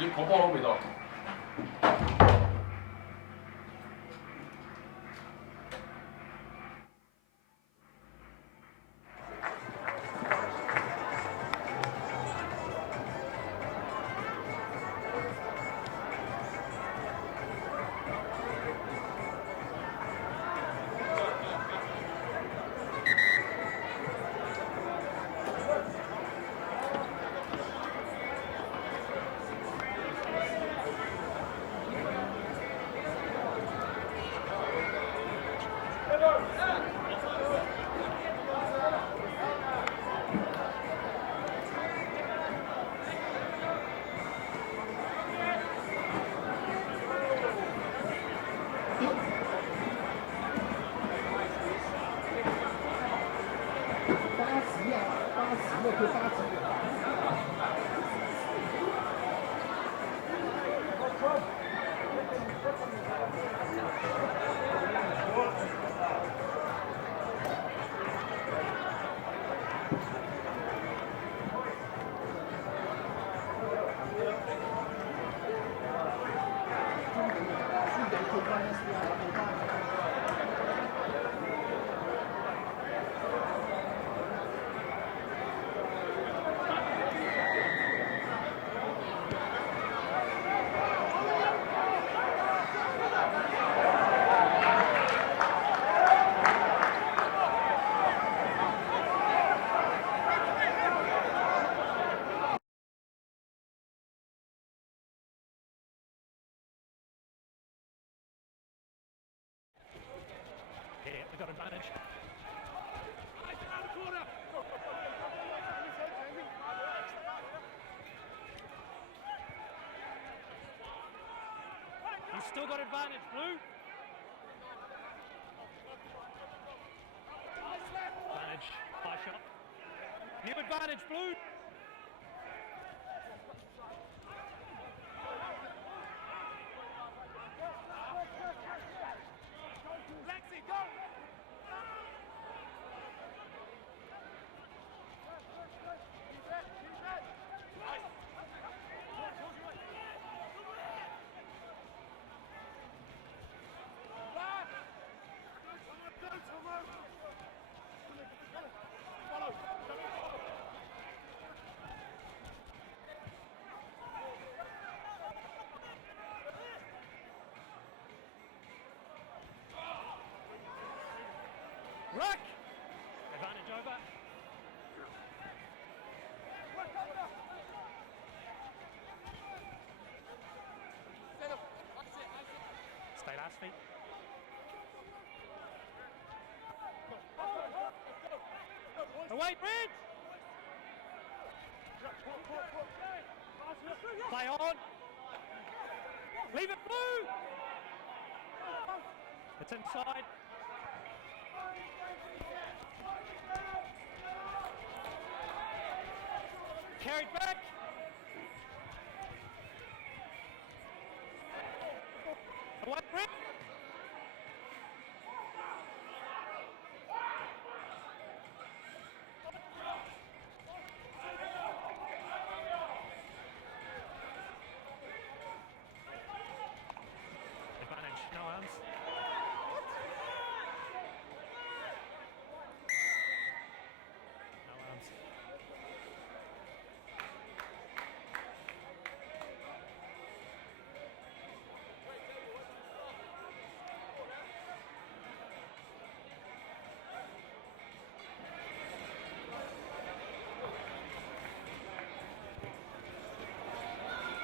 你婆婆味道。 Yeah, we got advantage. He's still got advantage, Blue. Advantage, high shot. New advantage, Blue. Ruck! Advantage over. Stay last feet. Away, Bridge! Play on. Leave it, Blue! It's inside. Carried back. Away, Bridge! Advantage, no arms. No arms.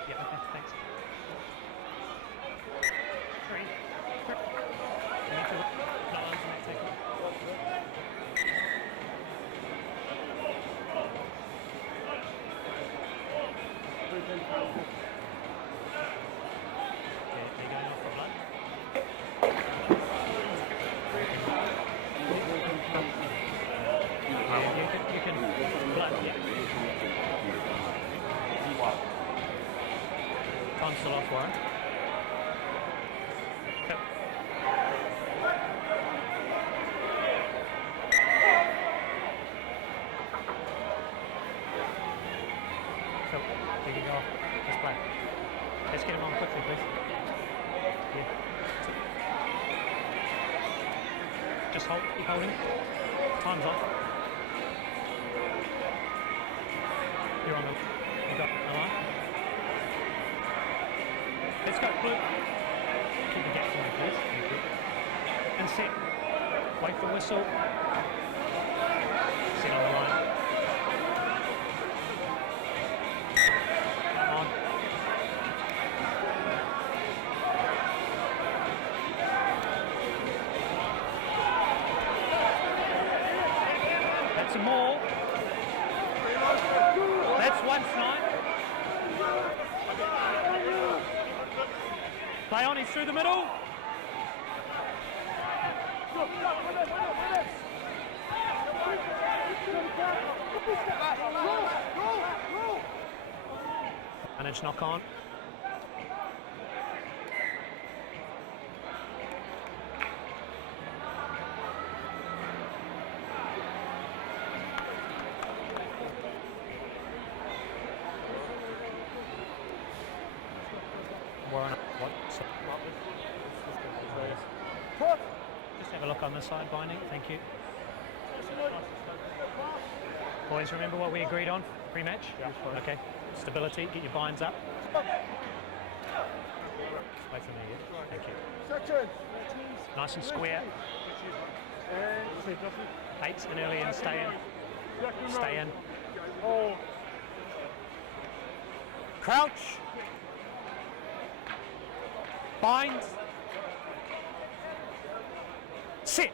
Yeah, okay, thanks. Three. You need to look. No arms in that tackle. Yeah, they're going off for blood. Yeah, you can blood, yeah. Time's still off, Warren. Yep. So, there you go. Let's play. please. Yeah. Just hold, keep holding. Time's off. You're on the, you got the line. Let's go, Blue. Keep the gap for me, please. Thank you. And set. Wait for whistle. Set on the line. Come on. That's a more. That's 1-9. Play on, he's through the middle. Manage knock on. What? Just have a look on the side binding, thank you. Boys, remember what we agreed on pre-match? Yeah. Okay. Stability, get your binds up. Wait for me again. Thank you. Nice and square. 8 and early and stay in. Stay in. Crouch. Bind. Sit.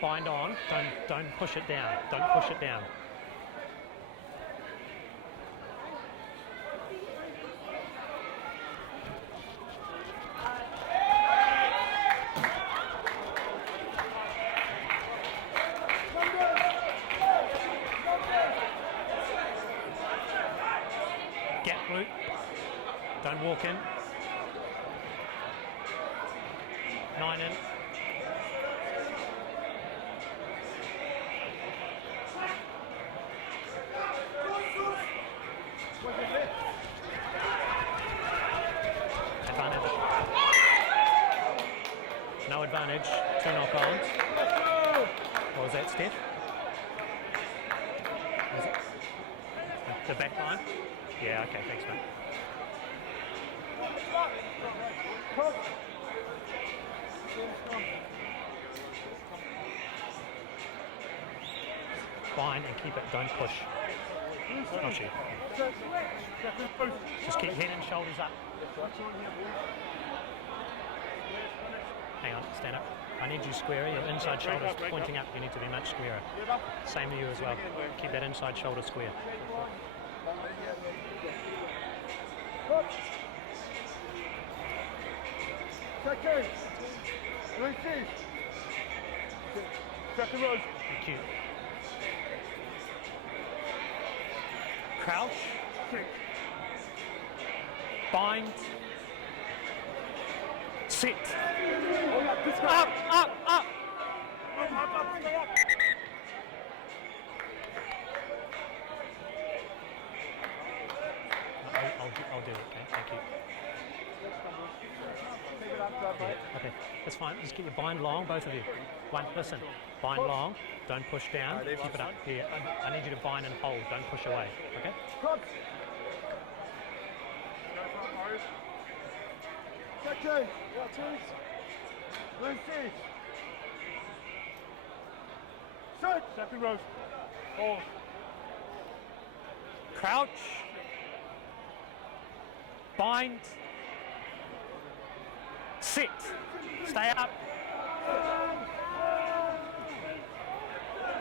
Bind on. Don't push it down. Don't push it down. Get Blue. Don't walk in. 9 in. Advantage. No advantage. 2 knock-ons. What was that, Steph? Was it the back line? Yeah, okay, thanks, mate. Bind and keep it, don't push. Not you. Just keep head and shoulders up. Hang on, stand up. I need you squarer. Your inside shoulder's pointing up. You need to be much squarer. Same to you as well. Keep that inside shoulder square. Second row. Thank you. Crouch. Bind. Sit. Up, up, up. I'll do it, okay, thank you. Yeah, okay, that's fine. Just keep your bind long, both of you. Listen, bind long, don't push down, keep it up. Here, I need you to bind and hold, don't push away, okay? Second row. Hold. Crouch. Bind. Sit. Stay up.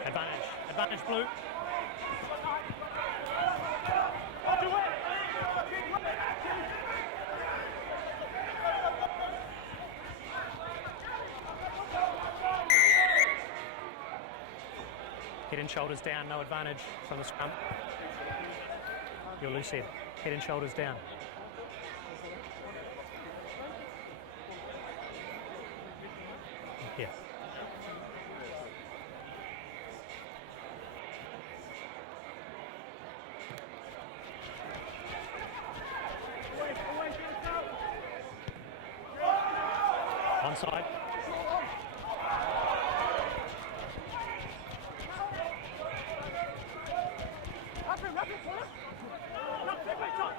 Advantage. Advantage, Blue. Head and shoulders down, no advantage from the scrum. Your loose head. Head and shoulders down. Here. Onside.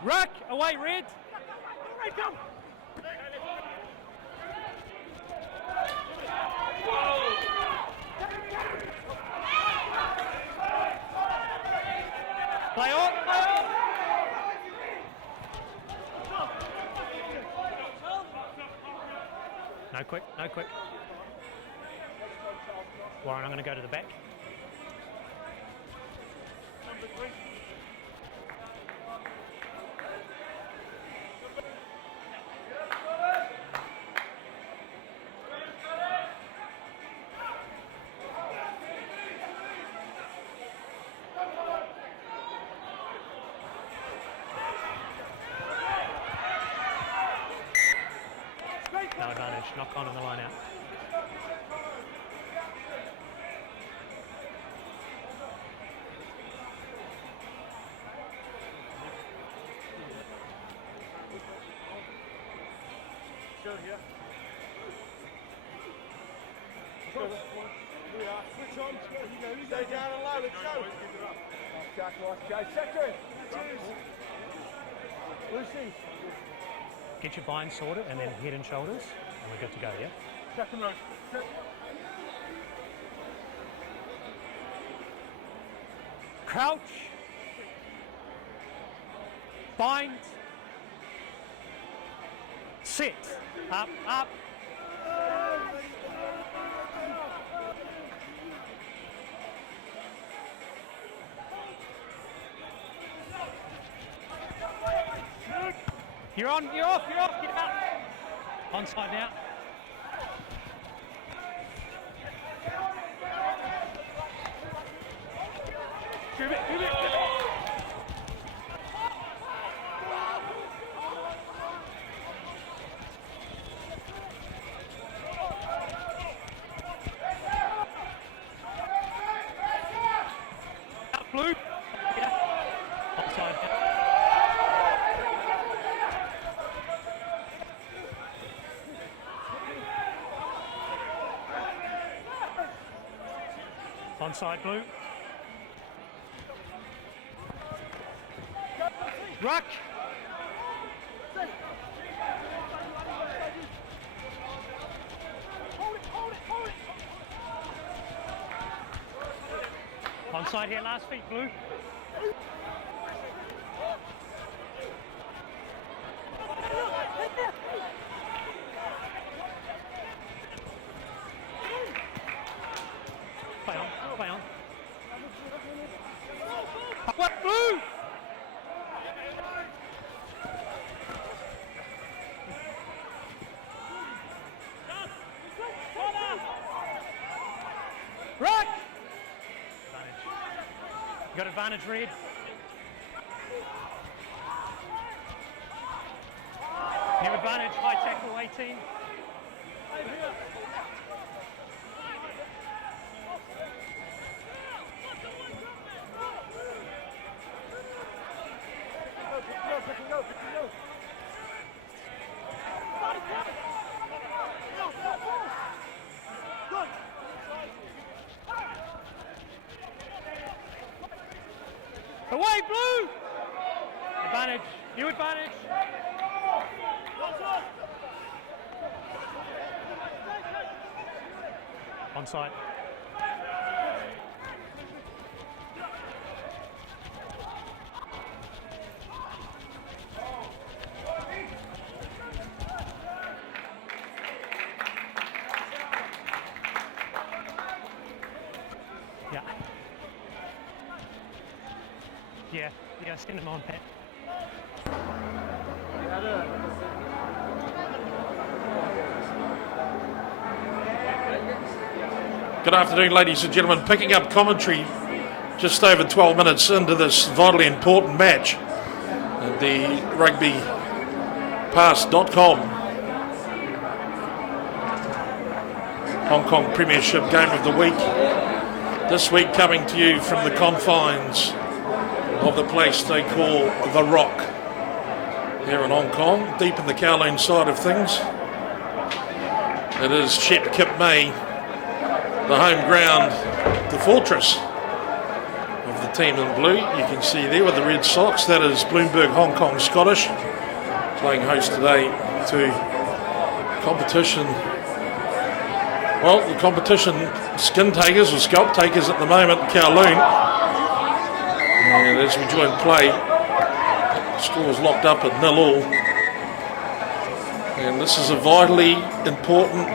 Ruck, away, red. Play on, play on. No quick, no quick. Warren, I'm going to go to the back. No advantage, knock on the line out. Go here. Switch on. Stay down and low. Let's go. Jack, nice. Second. Lucy. Get your bind sorted and then head and shoulders, and we're good to go, yeah? Second row. Crouch. Bind. Sit. Up, up. You're on, you're off, get out. Onside now. Give it. Out, blue. Yeah. Onside now. Onside, blue. Ruck. Onside here, last feet, blue. Play on. What, blue? Ruck! You got advantage, red. New advantage, high tackle, 18. Away, blue! Advantage, new advantage. Onside. Yeah, send them on, Pat. Good afternoon, ladies and gentlemen. Picking up commentary just over 12 minutes into this vitally important match at the rugbypass.com Hong Kong Premiership Game of the Week. This week coming to you from the confines of the place they call The Rock here in Hong Kong, deep in the Kowloon side of things. It is Shek May, the home ground, the fortress of the team in blue. You can see there with the red socks, that is Bloomberg Hong Kong Scottish, playing host today to competition. Well, the competition skin takers or scalp takers at the moment, Kowloon. And as we join play, the score's locked up at 0-0. And this is a vitally important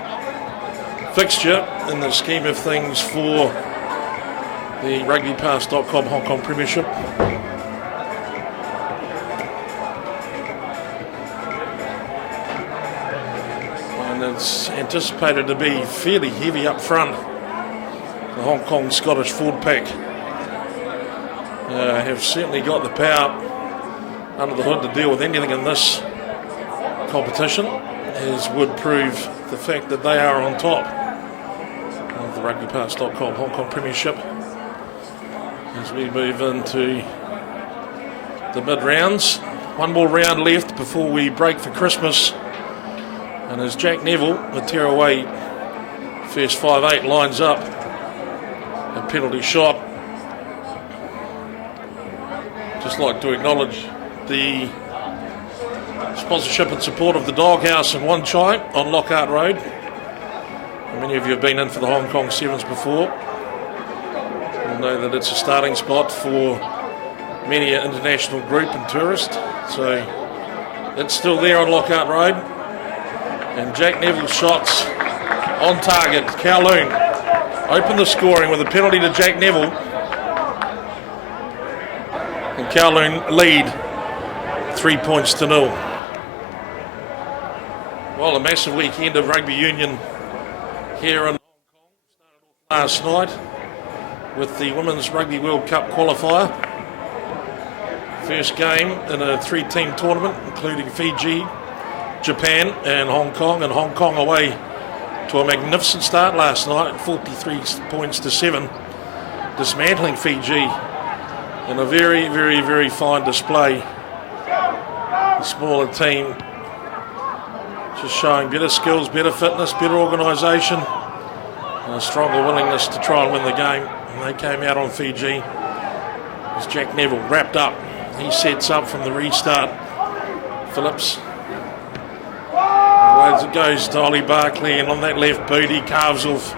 fixture in the scheme of things for the rugbypass.com Hong Kong Premiership. And it's anticipated to be fairly heavy up front. The Hong Kong Scottish forward pack have certainly got the power under the hood to deal with anything in this competition, as would prove the fact that they are on top of the rugbypass.com Hong Kong Premiership as we move into the mid-rounds. One more round left before we break for Christmas, and as Jack Neville, the tearaway first 5-8, lines up a penalty shot, just like to acknowledge the sponsorship and support of the Doghouse in Wan Chai on Lockhart Road. Many of you have been in for the Hong Kong Sevens before. You'll know that it's a starting spot for many an international group and tourist. So it's still there on Lockhart Road. And Jack Neville's shots on target. Kowloon open the scoring with a penalty to Jack Neville. And Kowloon lead 3 points to 0. Well, a massive weekend of rugby union here in Hong Kong. Started off last night with the Women's Rugby World Cup qualifier. First game in a 3-team tournament, including Fiji, Japan and Hong Kong. And Hong Kong away to a magnificent start last night, 43 points to 7, dismantling Fiji in a very, very, very fine display. The smaller team just showing better skills, better fitness, better organisation, and a stronger willingness to try and win the game. And they came out on Fiji as Jack Neville wrapped up. He sets up from the restart. Phillips. As it goes to Ollie Barkley, and on that left boot he carves off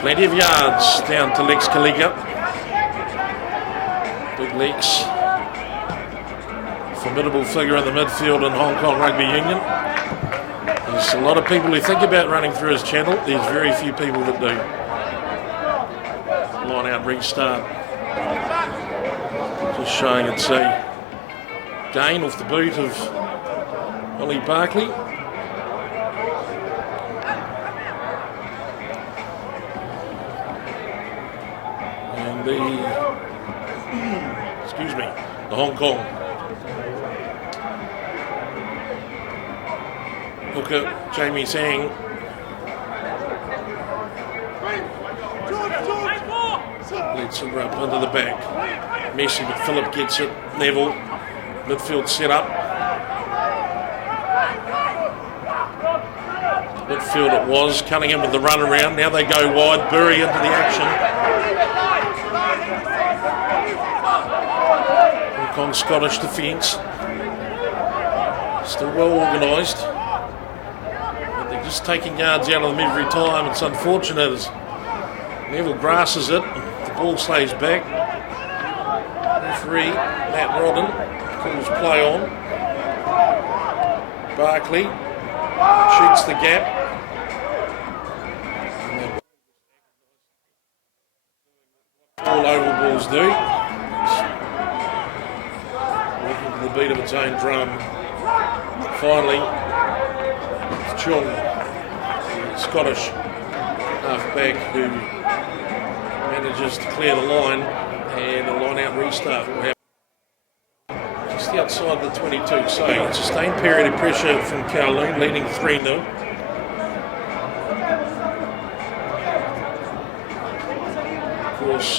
plenty of yards down to Lex Kaliga. Big Lex. Formidable figure in the midfield in Hong Kong Rugby Union. There's a lot of people who think about running through his channel. There's very few people that do. Line out restart. Just showing it's a gain off the boot of Ollie Barkley. And the Hong Kong hooker, Jamie Sang. Lets it up into the back. Messi, but Phillip gets it. Neville, midfield set up. Midfield it was, Cunningham with the run around. Now they go wide, Burry into the action. Hong Kong Scottish defence. Still well organised. But they're just taking yards out of them every time. It's unfortunate as Neville grasses it. The ball stays back. Referee, Matt Rodden, calls play on. Barkley shoots the gap. All oval balls do. Working to the beat of its own drum. Finally, Chung, the Scottish halfback, who manages to clear the line, and a line out restart will happen just outside the 22. So a sustained period of pressure from Kowloon, leading 3-0. Of course,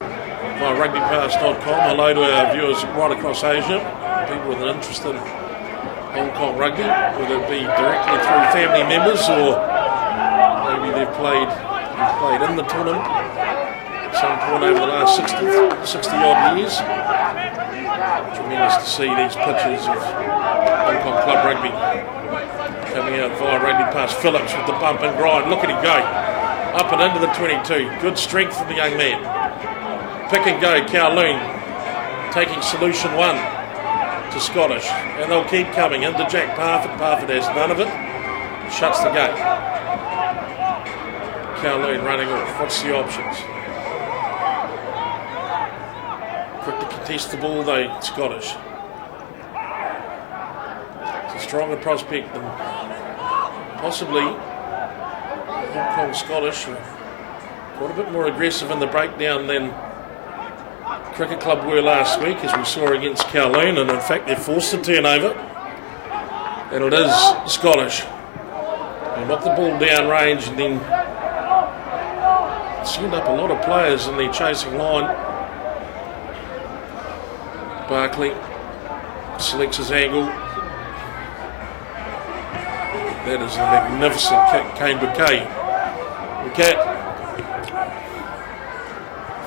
via rugbypass.com. Hello to our viewers right across Asia, people with an interest in Hong Kong rugby, whether it be directly through family members or maybe they've played in the tournament at some point over the last 60 odd years. Tremendous to see these pictures of Hong Kong club rugby coming out via rugby past Phillips with the bump and grind. Look at him go up and into the 22. Good strength from the young man. Pick and go, Kowloon taking solution one to Scottish, and they'll keep coming into Jack Parfitt. Parfitt has none of it, shuts the gate. Kowloon running off. What's the options? Quick to contest the ball though, Scottish. It's a stronger prospect than possibly Hong Kong Scottish. Quite a bit more aggressive in the breakdown than Cricket Club were last week, as we saw against Kowloon, and in fact they're forced to turnover, and it is Scottish. They knock the ball down range and then send up a lot of players in the chasing line. Barkley selects his angle. That is a magnificent kick, Kane Bouquet. Bouquet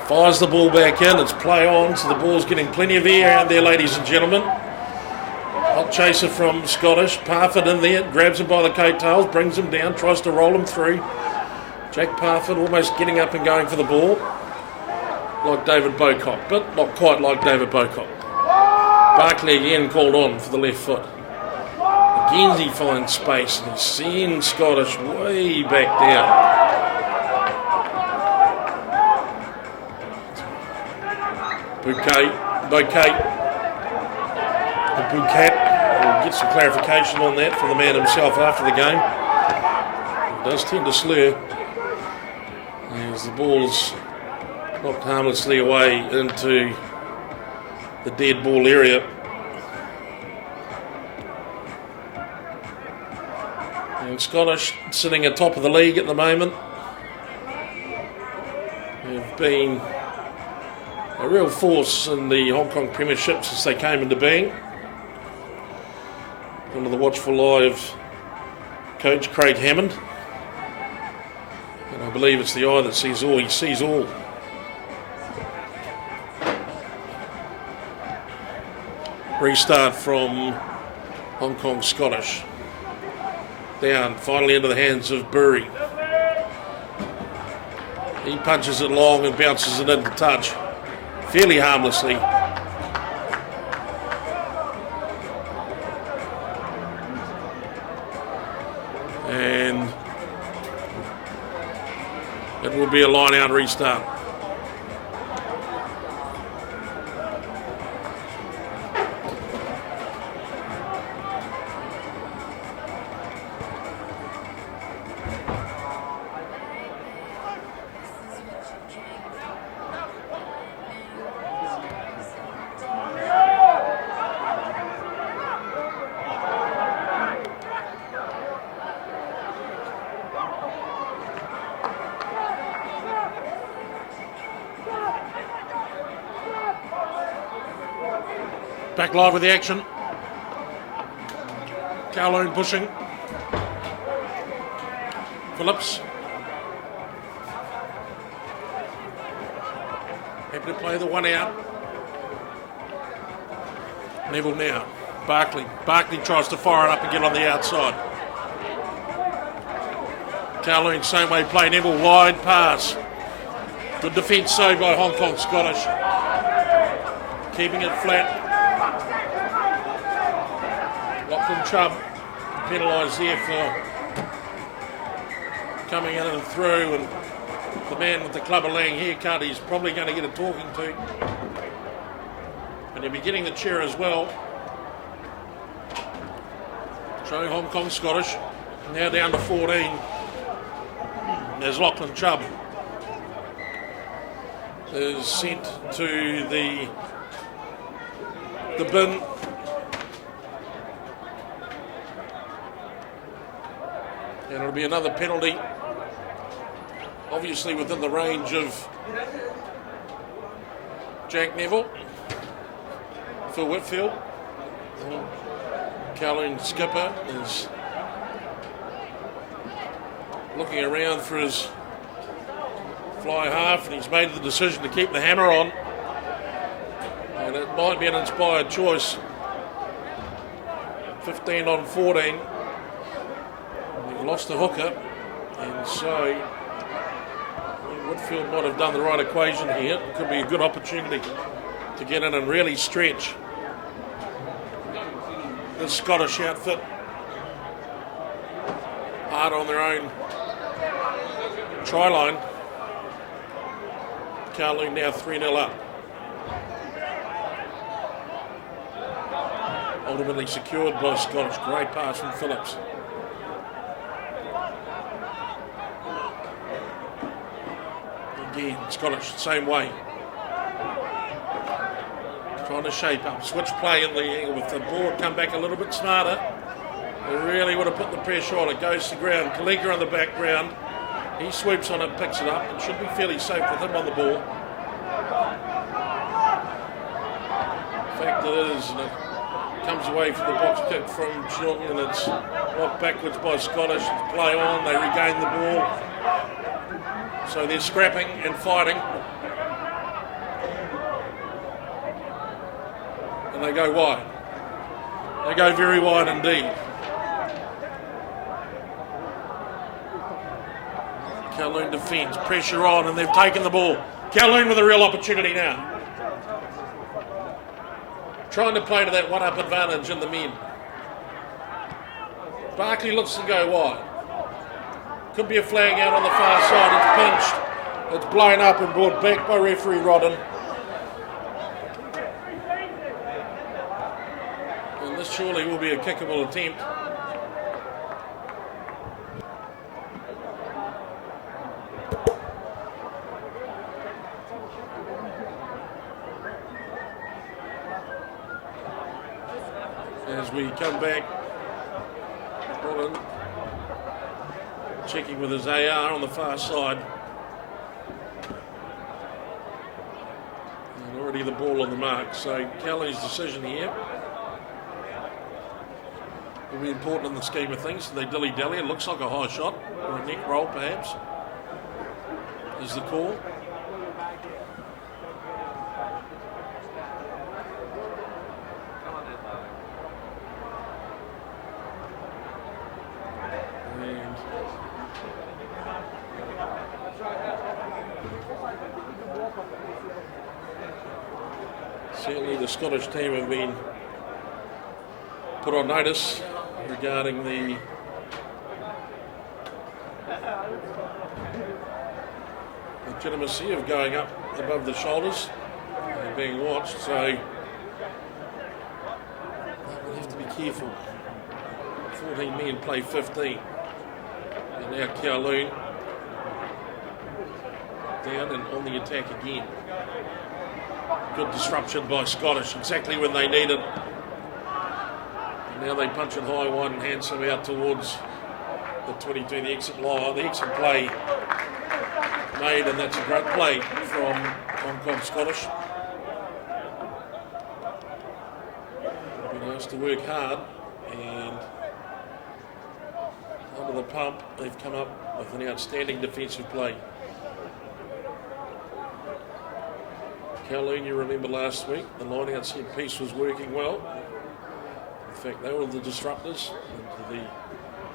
fires the ball back in, it's play on, so the ball's getting plenty of air out there, ladies and gentlemen. Hot chaser from Scottish, Parfitt in there, grabs him by the coattails, brings him down, tries to roll him through. Jack Parfitt almost getting up and going for the ball, like David Bocock, but not quite like David Bocock. Barkley again called on for the left foot. Again he finds space and he's seeing Scottish way back down. Bouquet. We'll get some clarification on that from the man himself after the game. It does tend to slur as the ball's knocked harmlessly away into the dead ball area. And Scottish sitting atop of the league at the moment have been a real force in the Hong Kong Premiership since they came into being. Under the watchful eye of coach Craig Hammond. And I believe it's the eye that sees all. He sees all. Restart from Hong Kong Scottish. Down, finally into the hands of Burry. He punches it long and bounces it into touch. Fairly harmlessly. And it will be a line-out restart. Back live with the action. Kowloon pushing. Phillips. Happy to play the one out. Neville now. Barkley. Barkley tries to fire it up and get on the outside. Kowloon, same way play. Neville wide pass. Good defence saved by Hong Kong Scottish. Keeping it flat. Lachlan Chubb penalised there for coming in and through, and the man with the Clubber Lang haircut, he's probably going to get a talking to. And he'll be getting the chair as well. Showing Hong Kong Scottish, now down to 14. There's Lachlan Chubb. Is sent to the bin. And it'll be another penalty, obviously within the range of Jack Neville for Whitfield. Kowloon skipper is looking around for his fly half, and he's made the decision to keep the hammer on. And it might be an inspired choice. 15 on 14. They've lost the hooker, and so Whitfield might have done the right equation here. It could be a good opportunity to get in and really stretch this Scottish outfit hard on their own try line. Kowloon now 3-0 up. Ultimately secured by Scottish. Great pass from Phillips. Again, Scottish, same way. Trying to shape up. Switch play in the angle with the ball. Come back a little bit smarter. They really would have put the pressure on. It goes to ground. Kalika on the background. He swoops on it, picks it up. It should be fairly safe with him on the ball. Fact it is, and it comes away from the box kick from Chilton, and it's knocked backwards by Scottish. Play on, they regain the ball. So they're scrapping and fighting. And they go wide. They go very wide indeed. Kowloon defends, pressure on, and they've taken the ball. Kowloon with a real opportunity now. Trying to play to that one-up advantage in the men. Barkley looks to go wide. Could be a flag out on the far side. It's pinched. It's blown up and brought back by referee Rodden. And this surely will be a kickable attempt. As we come back, Rodden checking with his AR on the far side. And already the ball on the mark. So Kelly's decision here will be important in the scheme of things. They dilly-dally. It looks like a high shot or a neck roll perhaps is the call. Certainly the Scottish team have been put on notice regarding the legitimacy of going up above the shoulders and being watched, so we'll have to be careful. 14 men play 15, and now Kowloon down and on the attack again. Good disruption by Scottish, exactly when they need it. And now they punch it high, wide and handsome out towards the 22, the exit line. The exit play made, and that's a great play from Hong Kong Scottish. They've been asked to work hard, and under the pump, they've come up with an outstanding defensive play. Kowloon, you remember last week, the line-out set piece was working well. In fact, they were the disruptors into the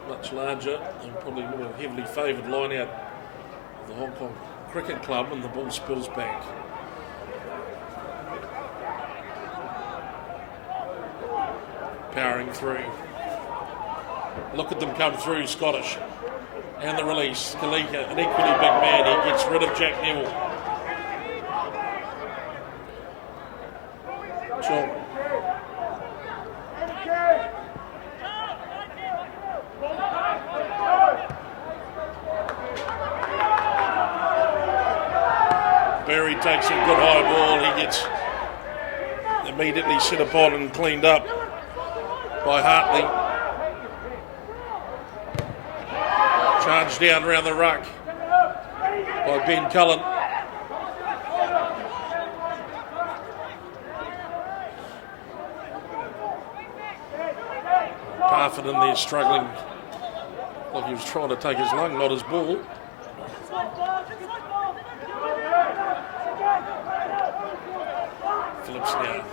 much larger and probably more heavily favoured line-out of the Hong Kong Cricket Club, and the ball spills back. Powering through. Look at them come through, Scottish. And the release. Kalika, an equally big man, he gets rid of Jack Neville. Sure. Berry takes a good high ball. He gets immediately set upon and cleaned up by Hartley. Charged down around the ruck by Ben Cullen. Barford in there struggling. Like he was trying to take his lung, not his ball. Phillips now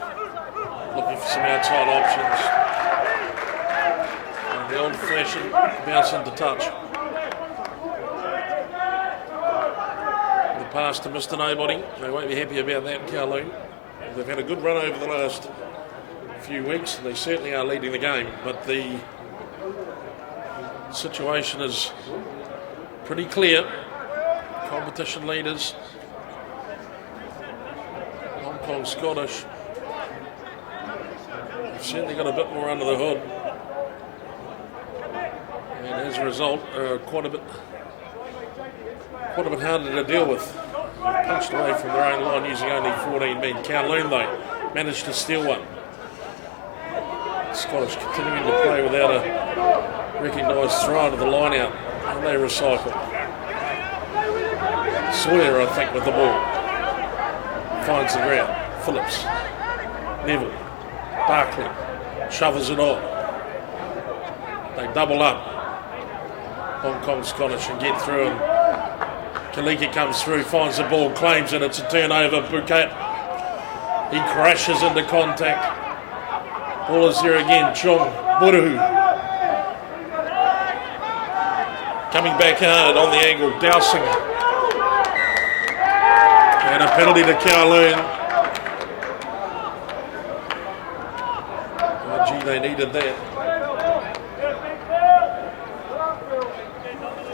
looking for some outside options. And the old-fashioned bounce into touch. The pass to Mr. Nobody. They won't be happy about that in Kowloon. They've had a good run over the last few weeks, and they certainly are leading the game. But the situation is pretty clear. Competition leaders, Hong Kong Scottish, have certainly got a bit more under the hood, and as a result are quite a bit harder to deal with. They've punched away from their own line using only 14 men. Kowloon though managed to steal one. Scottish continuing to play without a recognised throw to the line out, and they recycle. Sawyer, I think, with the ball. Finds the ground. Phillips. Neville. Barkley. Shovels it on. They double up. Hong Kong Scottish and get through, and Kalika comes through, finds the ball, claims it. It's a turnover. Bouquet. He crashes into contact. Ball is there again. Chung. Buruhu. Coming back hard on the angle. Dousing. And a penalty to Kowloon. Oh, gee, they needed that.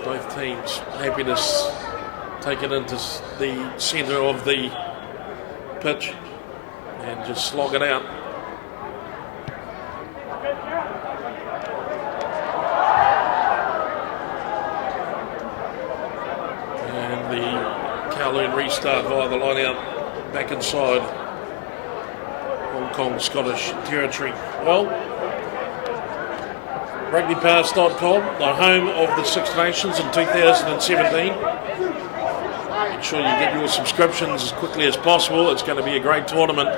Both teams happy to take it into the centre of the pitch and just slog it out. Kowloon restart via the line out back inside Hong Kong Scottish territory. Well, rugbypass.com, the home of the Six Nations in 2017. Make sure you get your subscriptions as quickly as possible. It's going to be a great tournament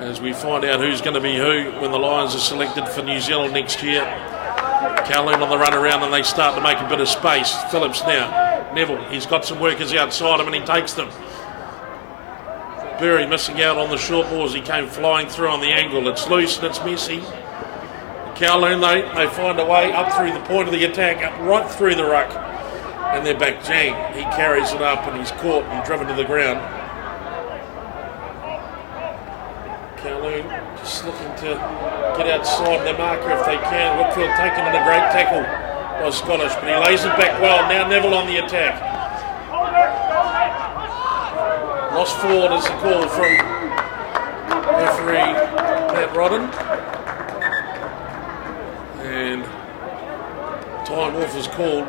as we find out who's going to be who when the Lions are selected for New Zealand next year. Kowloon on the run around and they start to make a bit of space. Phillips now. Neville, he's got some workers outside him and he takes them. Burry missing out on the short balls. He came flying through on the angle. It's loose and it's messy. Kowloon, they find a way up through the point of the attack, up right through the ruck. And they're back. Jang, he carries it up and he's caught and driven to the ground. Kowloon just looking to get outside their marker if they can. Whitfield taking in a great tackle by Scottish, but he lays it back well. Now Neville on the attack. Lost forward is the call from referee Pat Rodden. And time off is called.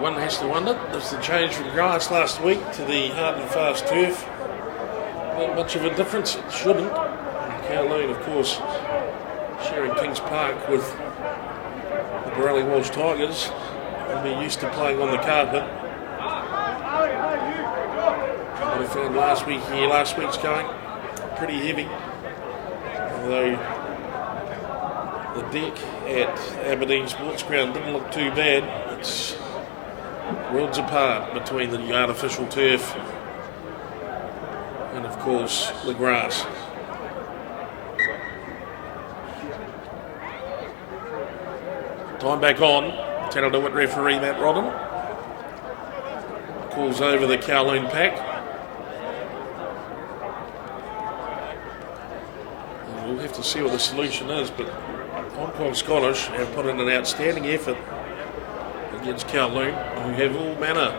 One has to wonder, there's the change from grass last week to the hard and fast turf. Not much of a difference, it shouldn't. Kowloon, of course, sharing Kings Park with the Borelli Walsh Tigers. They'll be used to playing on the carpet. What I found last week's going pretty heavy. Although the deck at Aberdeen Sports Ground didn't look too bad. It's worlds apart between the artificial turf and, of course, the grass. Time back on. Tanner DeWitt referee Matt Rodden calls over the Kowloon pack. And we'll have to see what the solution is, but Hong Kong Scottish have put in an outstanding effort against Kowloon, who have all manner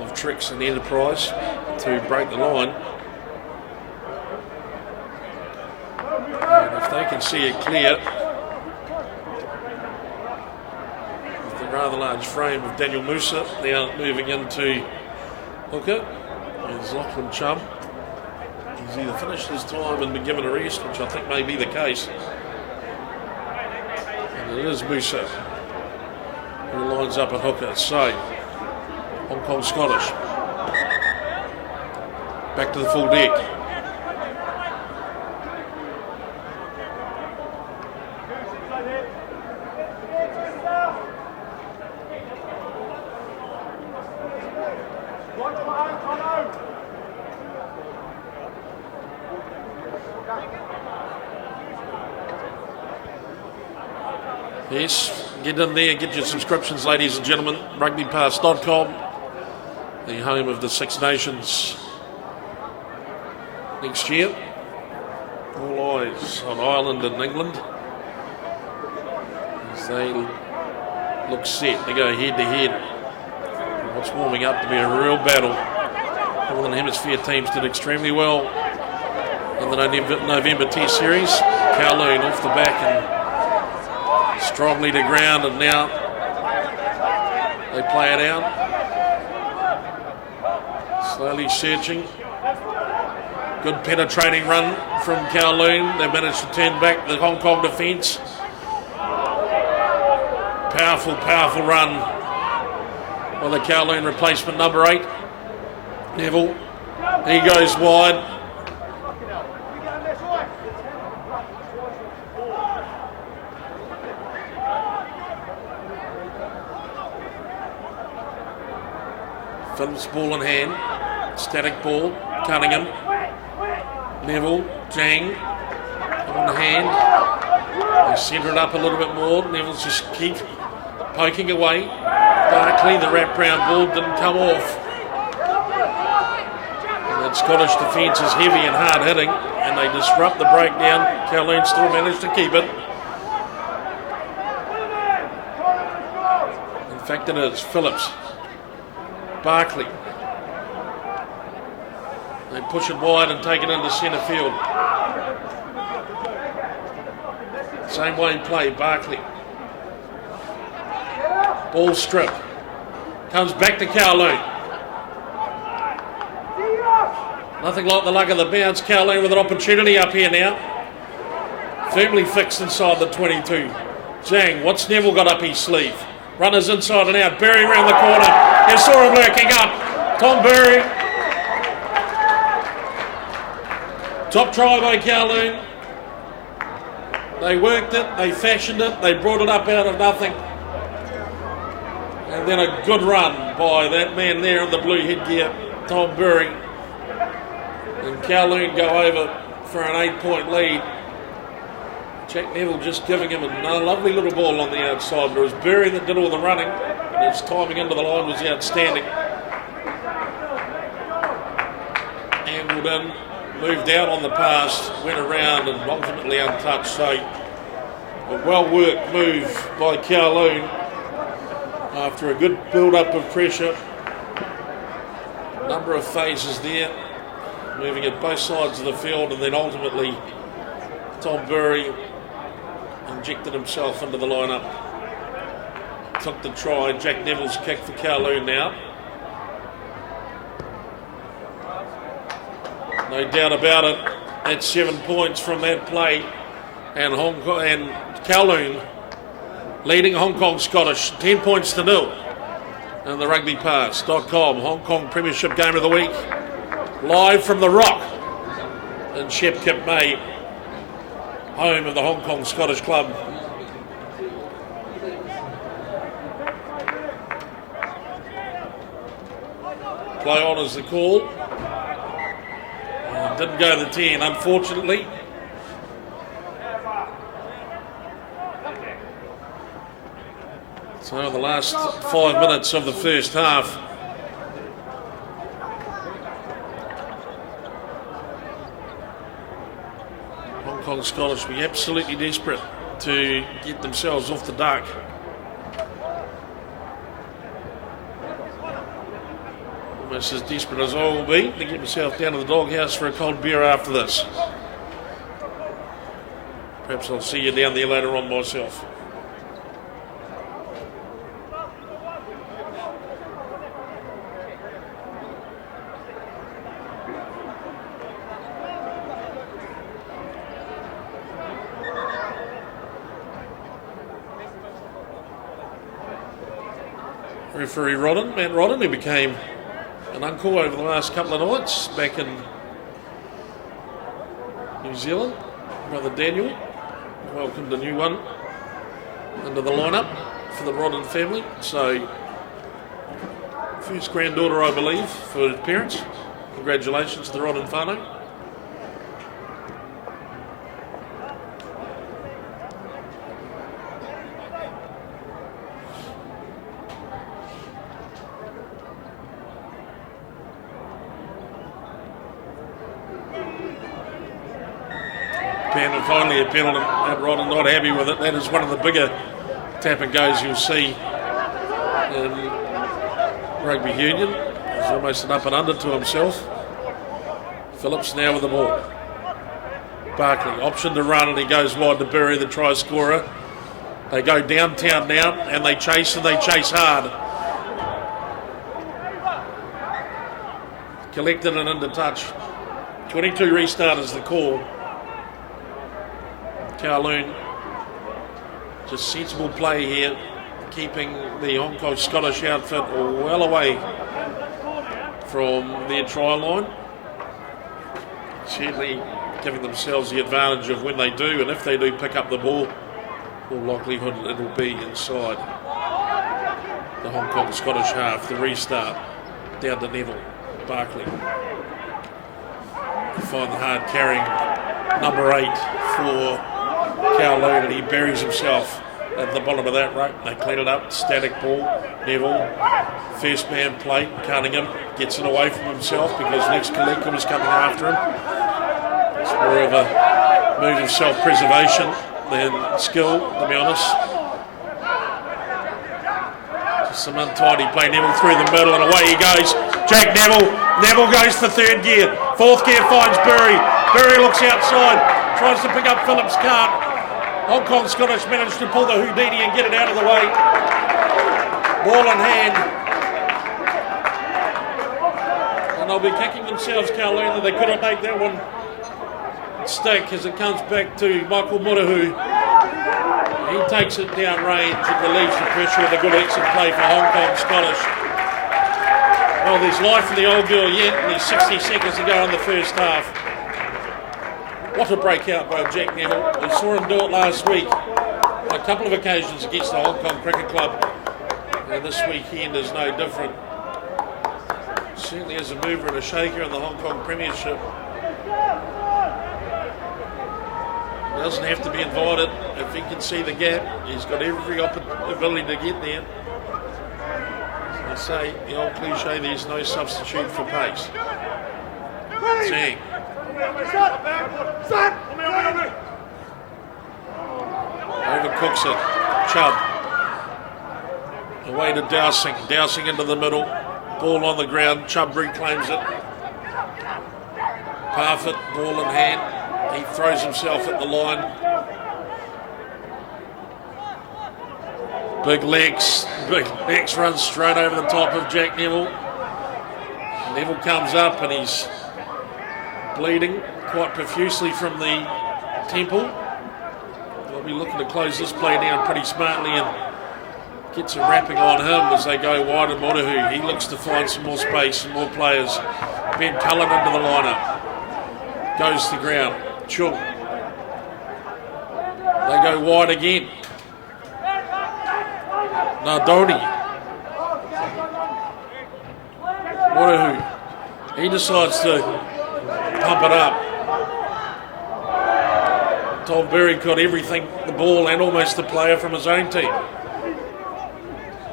of tricks and enterprise to break the line. And if they can see it clear, with the rather large frame of Daniel Musa now moving into hooker, is Lachlan Chum. He's either finished his time and been given a rest, which I think may be the case. And it is Musa who lines up at hooker. So Hong Kong Scottish. Back to the full deck. Yes, get in there, get your subscriptions, ladies and gentlemen. Rugbypass.com, the home of the Six Nations next year. All eyes on Ireland and England as they look set to go head to head. What's warming up to be a real battle. Northern Hemisphere teams did extremely well in the November Test Series. Kowloon off the back and strongly to ground, and now they play it out. Slowly searching. Good penetrating run from Kowloon. They managed to turn back the Hong Kong defence. Powerful, powerful run by the Kowloon replacement, number 8, Neville. He goes wide. Phillips ball in hand, static ball, Cunningham, Neville, Jang, on hand. They centre it up a little bit more. Neville's just keep poking away. Barkley, the wrap-round ball didn't come off. And that Scottish defence is heavy and hard-hitting, and they disrupt the breakdown. Kowloon still managed to keep it. In fact, it is Phillips. Barkley. They push it wide and take it into centre field. Same way in play, Barkley. Ball strip. Comes back to Kowloon. Nothing like the luck of the bounce. Kowloon with an opportunity up here now. Firmly fixed inside the 22. Zhang, what's Neville got up his sleeve? Runners inside and out. Berry round the corner. You saw him lurking up. Tom Berry. Top try by Kowloon. They worked it, they fashioned it, they brought it up out of nothing. And then a good run by that man there in the blue headgear, Tom Berry. And Kowloon go over for an 8-point lead. Jack Neville just giving him a lovely little ball on the outside, but it was Berry that did all the running, and his timing into the line was outstanding. Angled in, moved out on the pass, went around and ultimately untouched. So a well-worked move by Kowloon after a good build-up of pressure. A number of phases there, moving at both sides of the field, and then ultimately Tom Berry injected himself into the lineup. Took the try. Jack Neville's kick for Kowloon now. No doubt about it. That's 7 points from that play, and Kowloon leading Hong Kong Scottish 10 points to 0. And the rugbypass.com Hong Kong Premiership Game of the Week, live from the Rock in Shep Kip May, home of the Hong Kong Scottish Club. Play on is the call. Didn't go the 10, unfortunately. So the last 5 minutes of the first half. Hong Kong Scottish be absolutely desperate to get themselves off the duck. Almost as desperate as I will be to get myself down to the doghouse for a cold beer after this. Perhaps I'll see you down there later on myself. Referee Rodden, Matt Rodden, who became an uncle over the last couple of nights back in New Zealand. Brother Daniel welcomed a new one into the lineup for the Rodden family. So, first granddaughter, I believe, for his parents. Congratulations to the Rodden whānau. And finally a penalty at Rodden, not happy with it. That is one of the bigger tap and goes you'll see in rugby union. He's almost an up and under to himself. Phillips now with the ball. Barkley, option to run, and he goes wide to Berry, the try scorer. They go downtown now, and they chase hard. Collected and into touch. 22 restart is the call. Kowloon, just sensible play here, keeping the Hong Kong Scottish outfit well away from their try line. Certainly giving themselves the advantage of when they do, and if they do pick up the ball, all likelihood it'll be inside the Hong Kong Scottish half. The restart down to Neville. Barkley. Find the hard carrying number 8 for Kowloon, and he buries himself at the bottom of that rope. They clean it up, static ball. Neville, first man plate. Cunningham gets it away from himself because next Kalika was coming after him. It's more of a move of self-preservation than skill, to be honest. Just some untidy play. Neville through the middle, and away he goes. Jack Neville. Neville goes for third gear. Fourth gear finds Berry. Berry looks outside. Tries to pick up Phillips, can't. Hong Kong Scottish managed to pull the Houdini and get it out of the way. Ball in hand. And they'll be kicking themselves, Kowloon, that they couldn't make that one stick as it comes back to Michael Murahu. He takes it down range and relieves the pressure with a good exit play for Hong Kong Scottish. Well, there's life for the old girl yet, and there's 60 seconds to go in the first half. What a breakout by Jack Neville. We saw him do it last week on a couple of occasions against the Hong Kong Cricket Club, and this weekend is no different. Certainly as a mover and a shaker in the Hong Kong Premiership. Doesn't have to be invited. If he can see the gap, he's got every ability to get there. As I say, the old cliche, there's no substitute for pace. Zhang. Overcooks it. Chubb. Away to Dowsing. Dowsing into the middle. Ball on the ground. Chubb reclaims it. Parfitt, ball in hand. He throws himself at the line. Big legs. Big legs runs straight over the top of Jack Neville. Neville comes up and he's bleeding quite profusely from the temple. They'll be looking to close this play down pretty smartly and get some wrapping on him as they go wide and Monahu. He looks to find some more space and more players. Ben Cullen into the lineup. Goes to the ground. Chung. They go wide again. Nardoni. Monahu. He decides to pump it up. Tom Berry got everything, the ball and almost the player from his own team.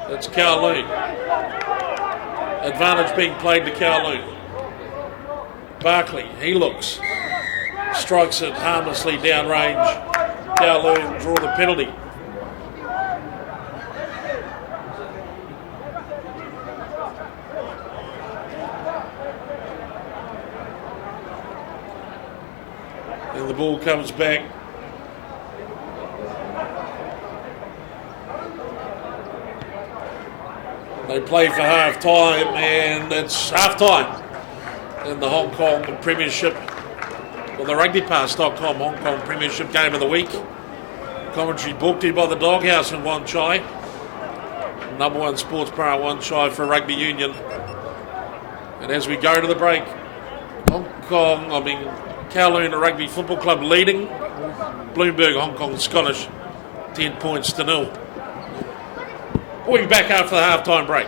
That's Kowloon. Advantage being played to Kowloon. Barkley, he looks. Strikes it harmlessly downrange. Kowloon draw the penalty. And the ball comes back. They play for half time, and it's half time in the Hong Kong Premiership, or the rugbypass.com Hong Kong Premiership Game of the Week. Commentary brought to you by the Doghouse in Wan Chai. Number one sports bar, one shy for rugby union. And as we go to the break, Kowloon Rugby Football Club leading. Bloomberg, Hong Kong Scottish, 10 points to 0. We'll be back after the half-time break.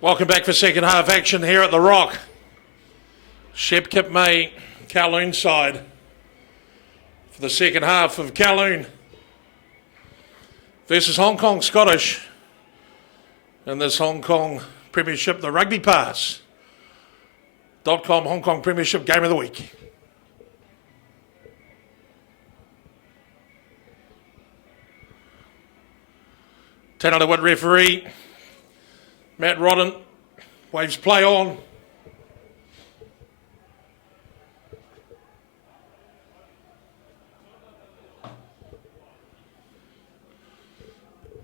Welcome back for second half action here at the Rock. Shep Kip May, Kowloon side for the second half of Kowloon versus Hong Kong Scottish in this Hong Kong Premiership, the Rugby Pass. .com Hong Kong Premiership Game of the Week. Tanner Wood referee. Matt Rodden waves play on.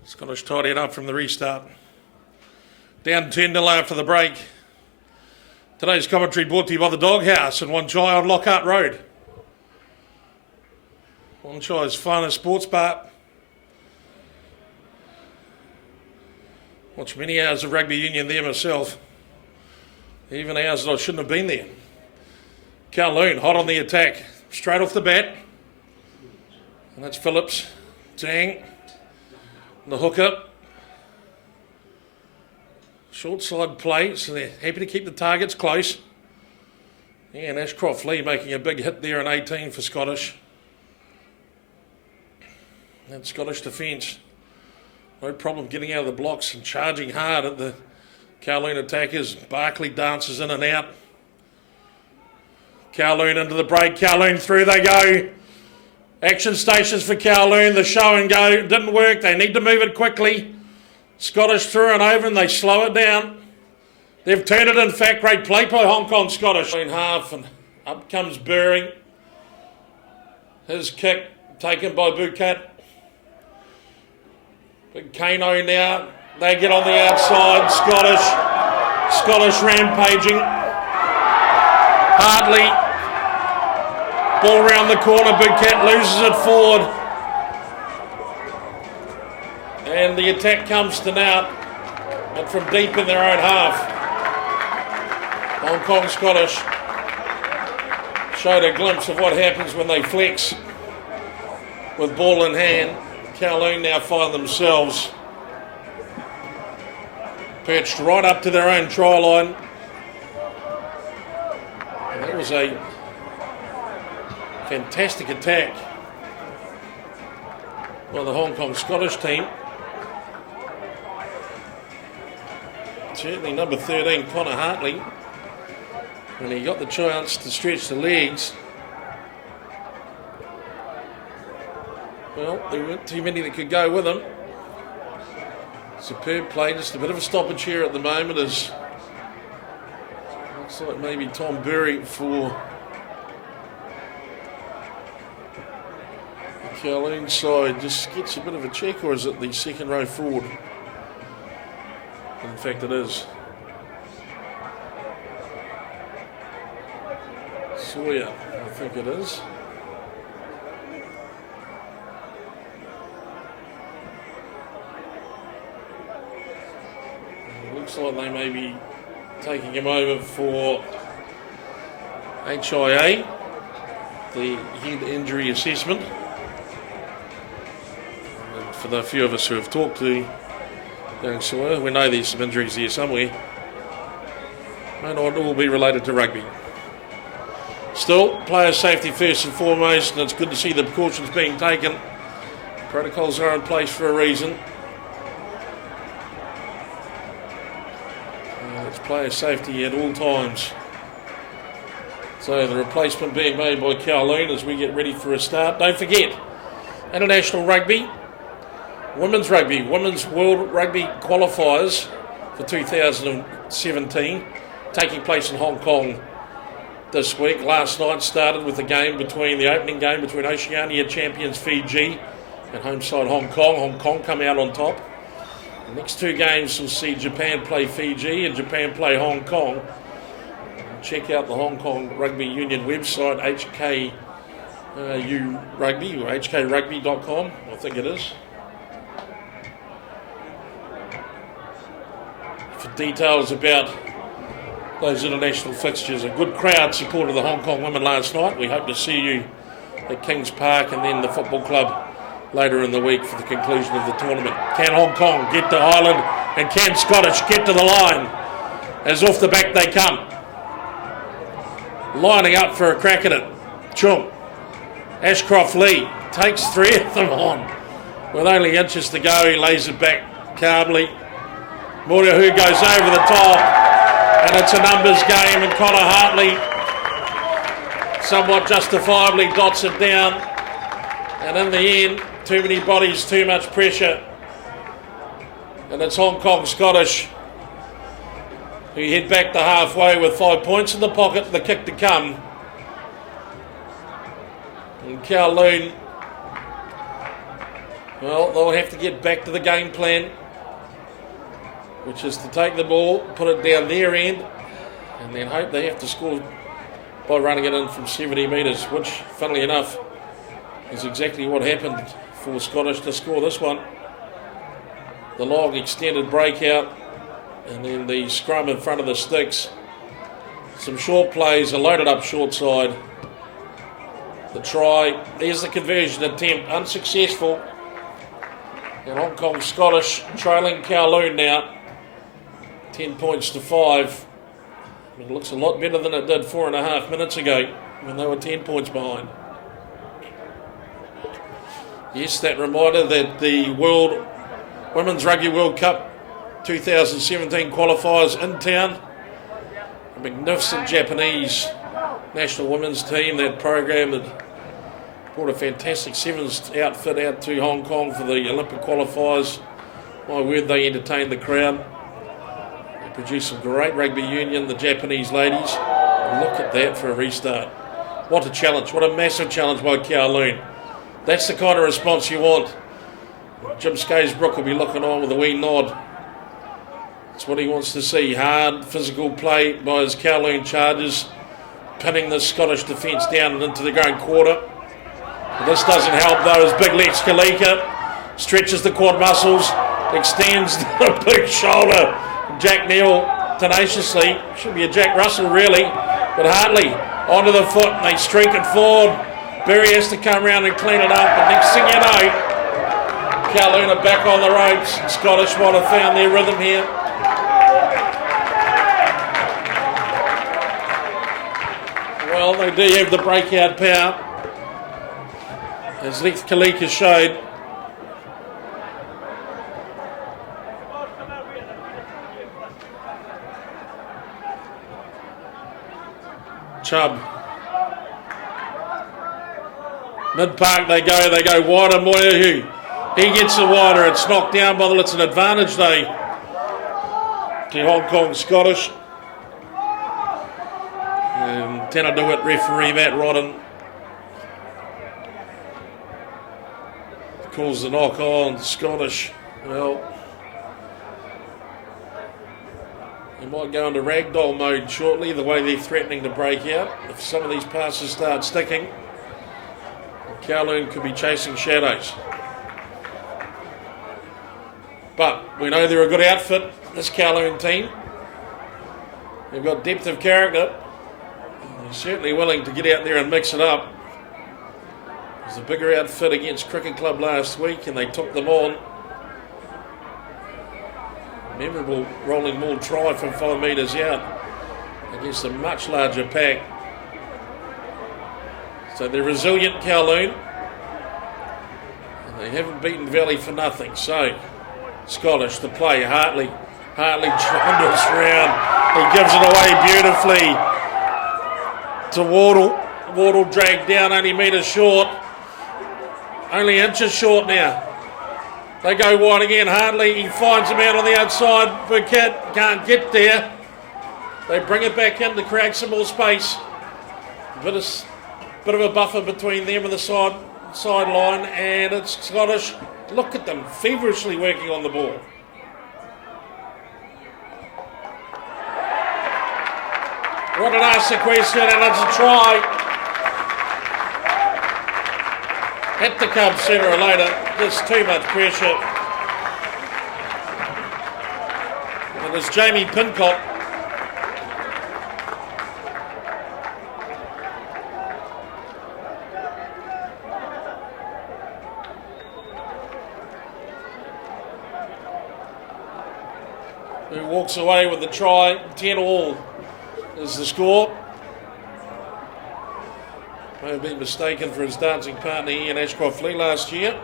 Scottish tidying up from the restart. Down 10-0 after the break. Today's commentary brought to you by the Doghouse and One Chai on Lockhart Road. One Chai's finest sports bar. Watched many hours of rugby union there myself. Even hours that I shouldn't have been there. Kowloon hot on the attack. Straight off the bat. And that's Phillips. Dang. And the hooker. Short side play, so they're happy to keep the targets close. Yeah, and Ashcroft Lee making a big hit there in 18 for Scottish. And Scottish defence. No problem getting out of the blocks and charging hard at the Kowloon attackers. Barkley dances in and out. Kowloon into the break. Kowloon through they go. Action stations for Kowloon. The show and go didn't work. They need to move it quickly. Scottish through and over and they slow it down. They've turned it in fact. Great play by Hong Kong Scottish. In half and up comes Bury. His kick taken by Bucat. Big Kano now. They get on the outside. Scottish rampaging. Hardly. Ball round the corner. Bucat loses it forward. And the attack comes to naught. But from deep in their own half. Hong Kong Scottish showed a glimpse of what happens when they flex with ball in hand. Kowloon now find themselves perched right up to their own try line. And that was a fantastic attack by the Hong Kong Scottish team. Certainly number 13, Connor Hartley, when he got the chance to stretch the legs. Well, there weren't too many that could go with him. Superb play, just a bit of a stoppage here at the moment as looks like maybe Tom Bury for the Kowloon side just gets a bit of a check, or is it the second row forward? In fact it is. Sawyer, I think it is. Looks like they may be taking him over for HIA, the head injury assessment. And for the few of us who have talked to young Sawyer, we know there's some injuries there somewhere. May not all be related to rugby. Still, player safety first and foremost, and it's good to see the precautions being taken. Protocols are in place for a reason. It's player safety at all times. So the replacement being made by Kowloon as we get ready for a start. Don't forget, international rugby, women's World Rugby qualifiers for 2017 taking place in Hong Kong this week. Last night started with the opening game between Oceania champions Fiji and home side Hong Kong. Hong Kong come out on top. The next two games will see Japan play Fiji and Japan play Hong Kong. Check out the Hong Kong Rugby Union website, HKU Rugby or hkrugby.com, I think it is. For details about those international fixtures. A good crowd supported the Hong Kong women last night. We hope to see you at Kings Park and then the football club later in the week for the conclusion of the tournament. Can Hong Kong get to Ireland And can Scottish get to the line as off the back they come? Lining up for a crack at it. Chung. Ashcroft Lee takes 3 of them on. With only inches to go, he lays it back calmly. Moriahu goes over the top, and it's a numbers game, and Connor Hartley somewhat justifiably dots it down. And in the end, too many bodies, too much pressure. And it's Hong Kong Scottish who head back to halfway with 5 points in the pocket, the kick to come. And Kowloon, well, they'll have to get back to the game plan, which is to take the ball, put it down their end, and then hope they have to score by running it in from 70 metres, which, funnily enough, is exactly what happened for Scottish to score this one. The long extended breakout, and then the scrum in front of the sticks. Some short plays, a loaded up short side. The try, there's the conversion attempt, unsuccessful. And Hong Kong Scottish trailing Kowloon now, 10 points to 5. It looks a lot better than it did 4.5 minutes ago when they were 10 points behind. Yes, that reminder that the Women's Rugby World Cup 2017 qualifiers in town. A magnificent Japanese national women's team. That program that brought a fantastic sevens outfit out to Hong Kong for the Olympic qualifiers. My word, they entertained the crowd. They produced some great rugby union, the Japanese ladies. Look at that for a restart. What a challenge, what a massive challenge by Kowloon. That's the kind of response you want. Jim Skaysbrook will be looking on with a wee nod. It's what he wants to see. Hard, physical play by his Kowloon Chargers, pinning the Scottish defence down and into the growing quarter. But this doesn't help though, as big Lex Kalika stretches the quad muscles, extends the big shoulder. Jack Neal tenaciously, should be a Jack Russell really, but Hartley onto the foot and they streak it forward. Berry has to come around and clean it up, and next thing you know, Kowloon are back on the ropes. Scottish might have found their rhythm here. Well, they do have the breakout power, as Lex Kalika showed. Chubb. Mid-park they go wider. Moyahu. He gets the wider. It's knocked down by it's an advantage though to Hong Kong Scottish. Tanner DeWitt, referee Matt Rodden, calls the knock on Scottish. Well, they might go into ragdoll mode shortly, the way they're threatening to break out. If some of these passes start sticking, Kowloon could be chasing shadows. But we know they're a good outfit, this Kowloon team. They've got depth of character. They're certainly willing to get out there and mix it up. It was a bigger outfit against Cricket Club last week and they took them on. Memorable rolling maul try from 5 metres out against a much larger pack. So they're resilient, Kowloon. And they haven't beaten Valley for nothing. So Scottish to play. Hartley trundles round. He gives it away beautifully to Wardle. Wardle dragged down, only metres short. Only inches short now. They go wide again. Hartley, he finds him out on the outside. Burkett can't get there. They bring it back in to create some more space. Bit of a buffer between them and the sideline, and it's Scottish. Look at them, feverishly working on the ball. Rodden asks the question, and it's a try. Had to come sooner or later. Just too much pressure. And it's Jamie Pincott. who walks away with the try. 10-all is the score. May have been mistaken for his dancing partner Ian Ashcroft-Lee last year.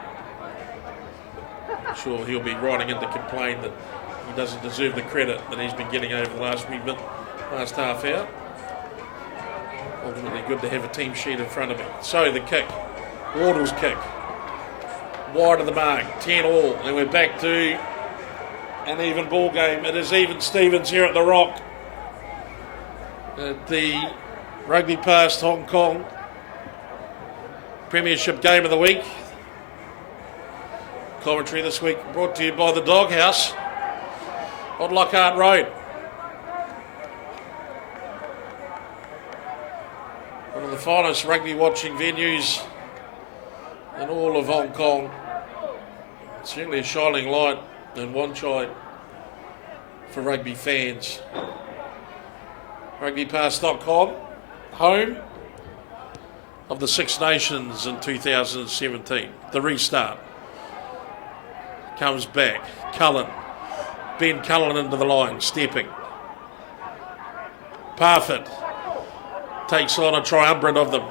I'm sure he'll be writing in to complain that he doesn't deserve the credit that he's been getting over the last half hour. Ultimately good to have a team sheet in front of him. So the kick, Wardle's kick, wide of the mark, 10-all, and we're back to an even ball game. It is even Stevens here at the Rock. At the Rugby Past Hong Kong Premiership Game of the Week. Commentary this week brought to you by the Doghouse on Lockhart Road. One of the finest rugby watching venues in all of Hong Kong. Certainly a shining light in Wan Chai for rugby fans. RugbyPass.com, home of the Six Nations in 2017. The restart comes back. Cullen, Ben Cullen into the line, stepping. Parfitt takes on a triumvirate of them.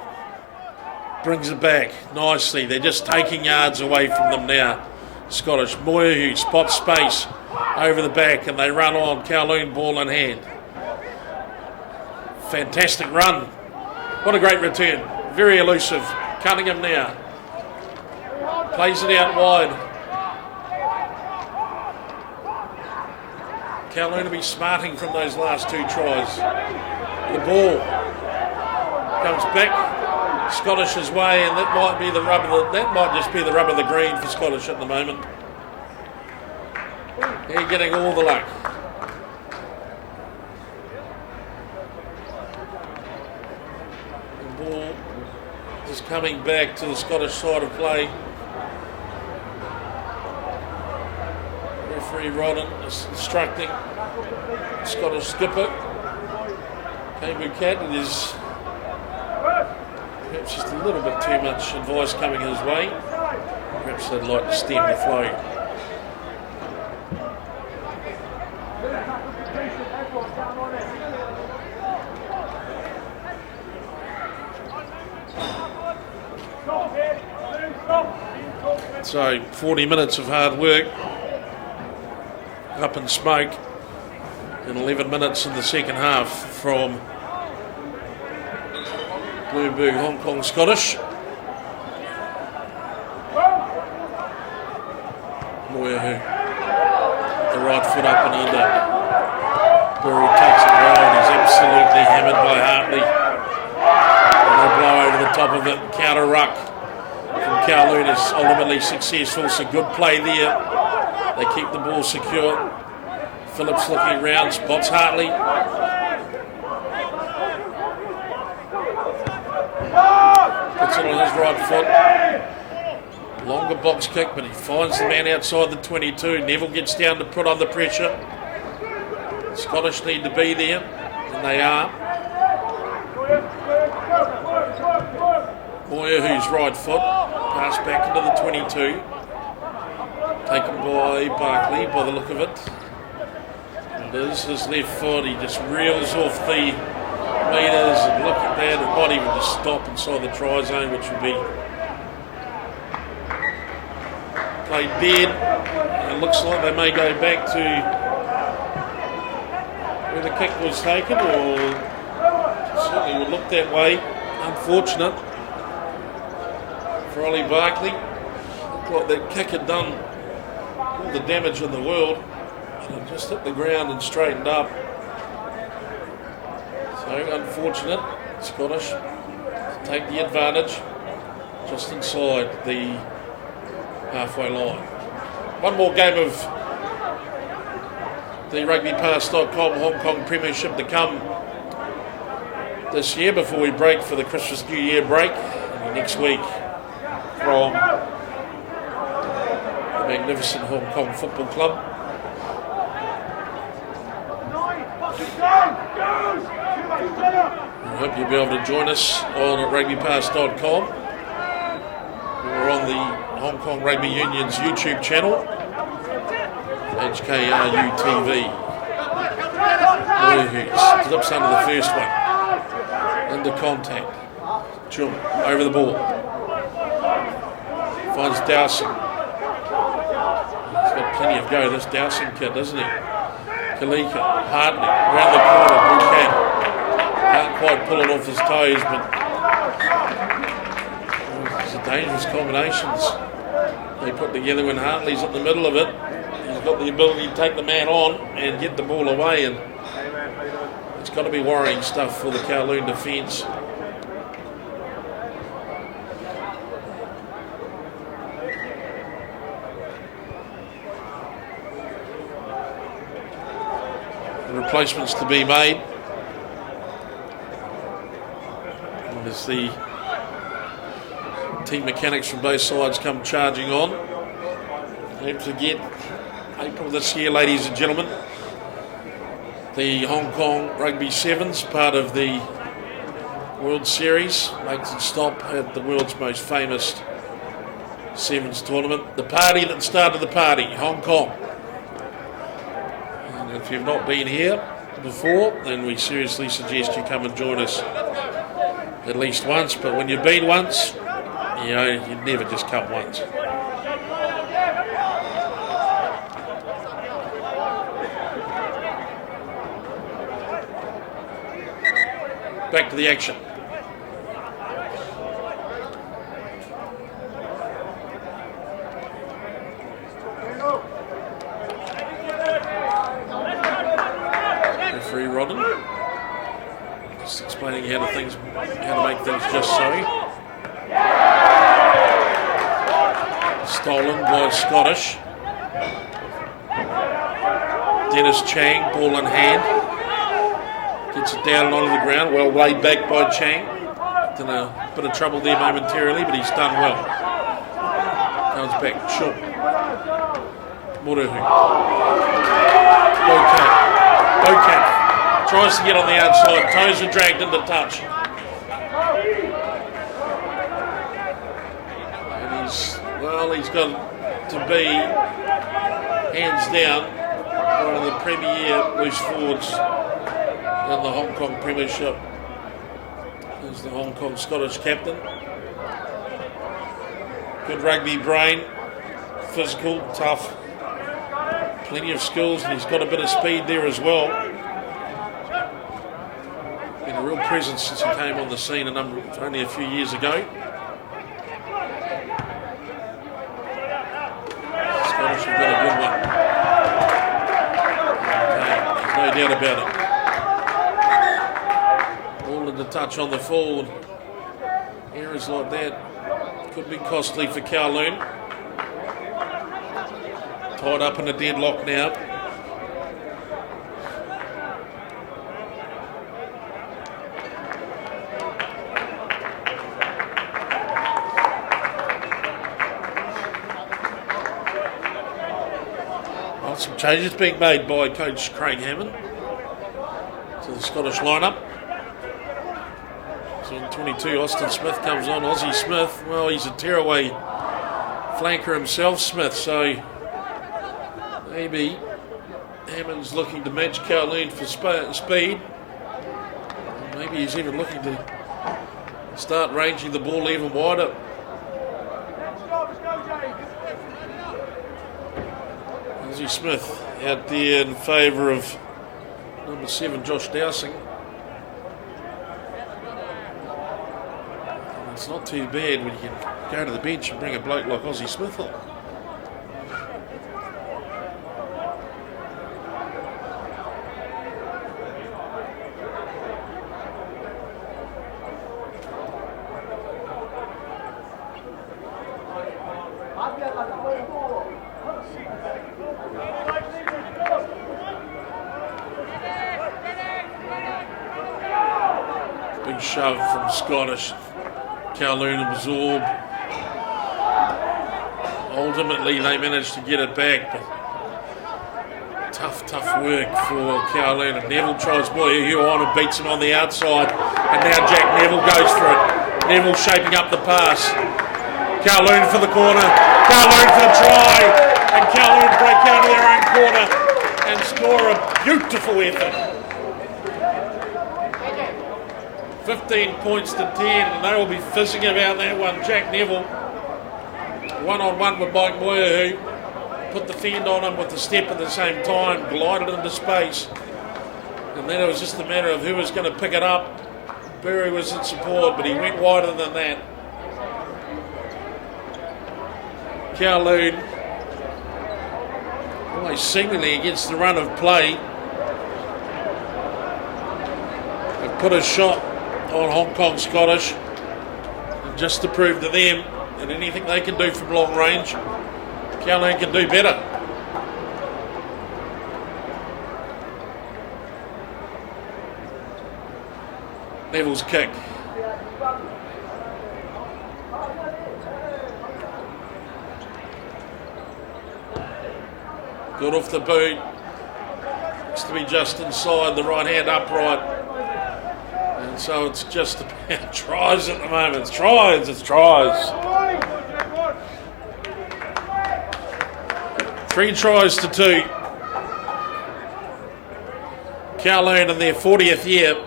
Brings it back nicely. They're just taking yards away from them now. Scottish. Moyuhu spots space over the back and they run on. Kowloon ball in hand. Fantastic run. What a great return. Very elusive. Cunningham now. Plays it out wide. Kowloon will be smarting from those last two tries. The ball comes back Scottish's way, and that might be the rub of that might just be the rub of the green for Scottish at the moment. They're getting all the luck. The ball just coming back to the Scottish side of play. Referee Rodden is instructing Scottish skipper K-Bucat. It is perhaps just a little bit too much advice coming his way. Perhaps they'd like to stem the flow. So 40 minutes of hard work up in smoke and 11 minutes in the second half from Bloomberg, Hong Kong Scottish. Moyuhu, the right foot up and under. Burry takes it well and he's absolutely hammered by Hartley. And they blow over the top of it. Counter ruck from Kowloon is ultimately successful. So good play there. They keep the ball secure. Phillips looking round, spots Hartley. Puts it on his right foot. Longer box kick, but he finds the man outside the 22. Neville gets down to put on the pressure. Scottish need to be there, and they are. Moyuhu's right foot. Pass back into the 22. Taken by Barkley by the look of it. And it is his left foot. He just reels off the meters and look at that. It might even just stop inside the try zone, which would be played dead. It looks like they may go back to where the kick was taken, or certainly would look that way. Unfortunate for Ollie Barkley. Looked like that kick had done all the damage in the world, and it just hit the ground and straightened up. So unfortunate, Scottish to take the advantage just inside the halfway line. One more game of the RugbyPass.com Hong Kong Premiership to come this year before we break for the Christmas New Year break. And next week from the magnificent Hong Kong Football Club. I hope you'll be able to join us on RugbyPass.com or on the Hong Kong Rugby Union's YouTube channel, HKRU TV. Slips under the first one. Under contact. Chum over the ball. Finds Dowsing. He's got plenty of go, this Dowsing kid, doesn't he? Kalika, Hartnett, around the corner, Buchan. Can't quite pull it off his toes, but these are dangerous combinations they put together when Hartley's in the middle of it. He's got the ability to take the man on and get the ball away, and it's got to be worrying stuff for the Kowloon defence. Replacements to be made. And as the team mechanics from both sides come charging on. Don't forget, April this year, ladies and gentlemen, the Hong Kong Rugby Sevens, part of the World Series, makes its stop at the world's most famous Sevens tournament. The party that started the party, Hong Kong. If you've not been here before, then we seriously suggest you come and join us at least once. But when you've been once, you know, you'd never just come once. Back to the action. Just explaining how to make things just so. Stolen by Scottish. Dennis Chang, ball in hand. Gets it down and onto the ground. Well laid back by Chang. In a bit of trouble there momentarily, but he's done well. Comes back, short. Moruhu. Bocat. Tries to get on the outside, toes are dragged into touch. And he's got to be, hands down, one of the premier loose forwards in the Hong Kong Premiership. He's the Hong Kong Scottish captain. Good rugby brain, physical, tough, plenty of skills, and he's got a bit of speed there as well. Been a real presence since he came on the scene only a few years ago. Scottish have got a good one. Okay, there's no doubt about it. All in the touch on the forward. Errors like that could be costly for Kowloon. Tied up in a deadlock now. Some changes being made by coach Craig Hammond to the Scottish lineup. So in 22, Austin Smith comes on. Aussie Smith, well, he's a tearaway flanker himself, Smith, so maybe Hammond's looking to match Kowloon for speed. Maybe he's even looking to start ranging the ball even wider. Aussie Smith out there in favour of number 7, Josh Dowsing. And it's not too bad when you can go to the bench and bring a bloke like Aussie Smith on. Big shove from Scottish. Kowloon absorb. Ultimately, they managed to get it back, but tough work for Kowloon. And Neville tries Boyahue on and beats him on the outside. And now Jack Neville goes for it. Neville shaping up the pass. Kowloon for the corner. Kowloon for the try. And Kowloon break out of their own corner. and score a beautiful effort. 15 points to 10, and they will be fizzing about that one. Jack Neville, one-on-one with Mike Moyer, who put the fend on him with the step at the same time, glided into space, and then it was just a matter of who was going to pick it up. Berry was in support, but he went wider than that. Kowloon, almost seemingly against the run of play, have put a shot on Hong Kong Scottish, and just to prove to them that anything they can do from long range, Kowloon can do better. Neville's kick. Good off the boot. Looks to be just inside the right hand upright. And so it's just about tries at the moment. It's tries. 3 tries to 2. Kowloon in their 40th year,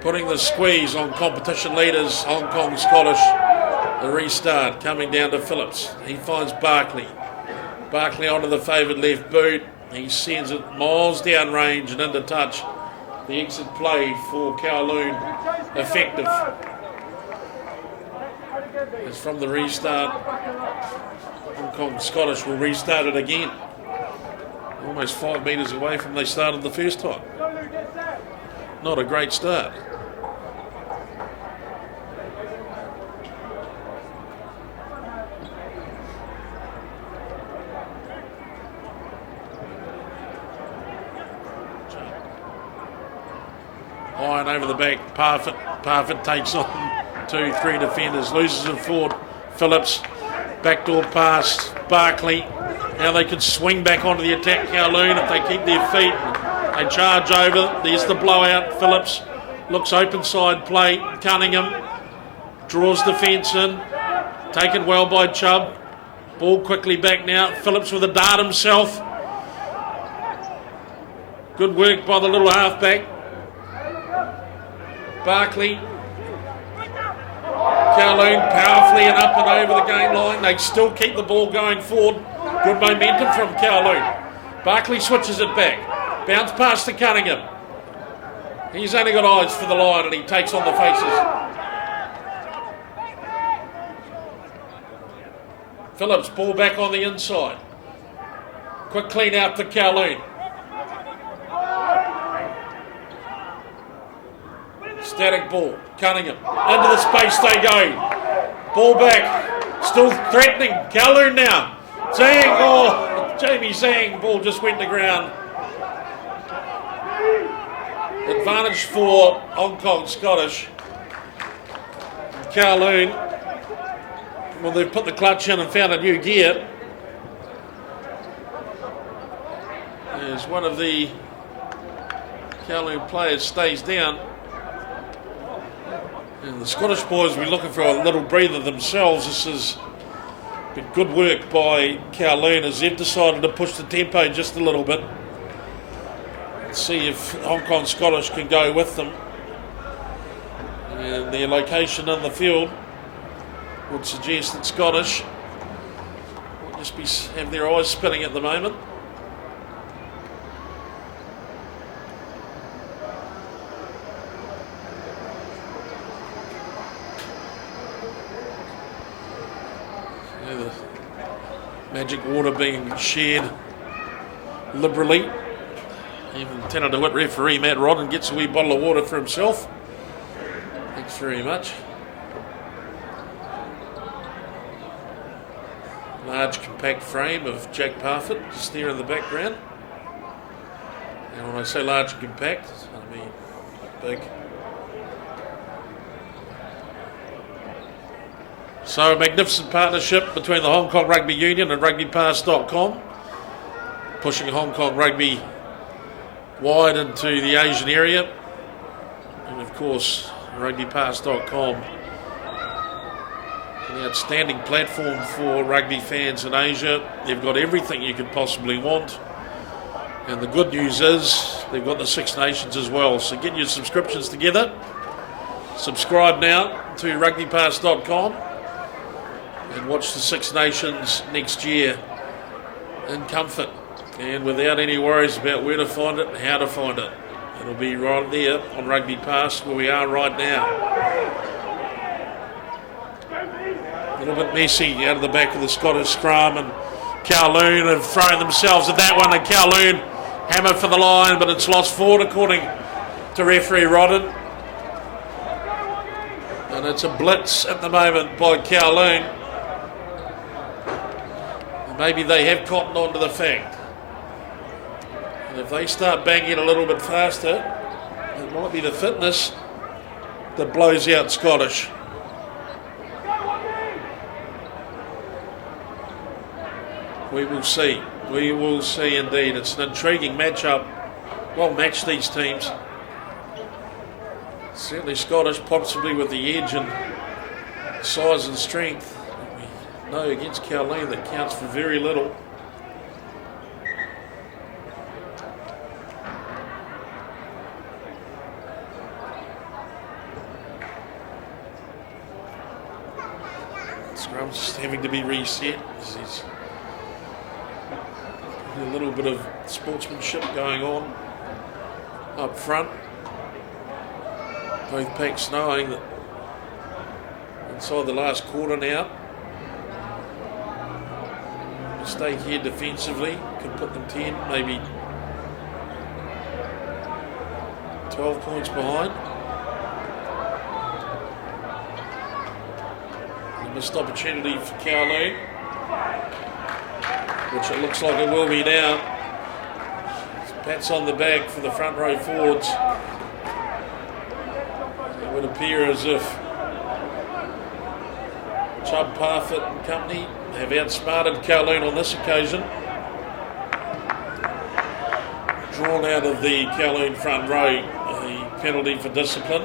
putting the squeeze on competition leaders, Hong Kong Scottish. The restart coming down to Phillips. He finds Barkley. Barkley onto the favoured left boot. He sends it miles down range and into touch. The exit play for Kowloon effective. It's from the restart. Hong Kong Scottish will restart it again. Almost 5 metres away from they started the first time. Not a great start. Iron over the back, Parfitt takes on 2-3 defenders, loses it forward. Phillips, backdoor pass, Barkley. Now they could swing back onto the attack, Kowloon, if they keep their feet. They charge over, there's the blowout. Phillips looks open side play, Cunningham draws defence in, taken well by Chubb. Ball quickly back now, Phillips with a dart himself. Good work by the little halfback. Barkley, Kowloon powerfully and up and over the game line. They still keep the ball going forward. Good momentum from Kowloon. Barkley switches it back. Bounce pass to Cunningham. He's only got eyes for the line and he takes on the faces. Phillips, ball back on the inside. Quick clean out for Kowloon. Static ball, Cunningham, into the space they go. Ball back, still threatening, Kowloon now. Zhang, Jamie Zhang, ball just went to ground. Advantage for Hong Kong Scottish. Kowloon, well, they've put the clutch in and found a new gear. As one of the Kowloon players stays down. And the Scottish boys will be looking for a little breather themselves. This has been good work by Kowloon as they've decided to push the tempo just a little bit. Let's see if Hong Kong Scottish can go with them. And their location in the field would suggest that Scottish will just have their eyes spinning at the moment. Magic water being shared liberally. Even Lieutenant DeWitt referee Matt Rodden gets a wee bottle of water for himself. Thanks very much. Large compact frame of Jack Parfitt just there in the background. And when I say large and compact, I mean big. So a magnificent partnership between the Hong Kong Rugby Union and RugbyPass.com, pushing Hong Kong rugby wide into the Asian area, and of course RugbyPass.com An outstanding platform for rugby fans in Asia. They've got everything you could possibly want. And the good news is they've got the Six Nations as well. So get your subscriptions together. Subscribe now to rugbypass.com and watch the Six Nations next year in comfort and without any worries about where to find it and how to find it. It'll be right there on Rugby Pass where we are right now. A little bit messy out of the back of the Scottish scrum, and Kowloon have thrown themselves at that one, and Kowloon hammer for the line, but it's lost forward according to referee Rodden. And it's a blitz at the moment by Kowloon. And maybe they have cottoned on to the fact. And if they start banging a little bit faster, it might be the fitness that blows out Scottish. We will see. We will see indeed. It's an intriguing matchup. Well matched, these teams. Certainly Scottish, possibly with the edge and size and strength. We know against Kowloon that counts for very little. Scrum's just having to be reset. There's a little bit of sportsmanship going on up front. Both packs knowing that inside the last quarter now, mistake here defensively could put them 10, maybe 12 points behind. A missed opportunity for Kowloon, which it looks like it will be now. Pats on the back for the front row forwards. It would appear as if Chubb, Parfitt and company have outsmarted Kowloon on this occasion. Drawn out of the Kowloon front row, a penalty for discipline.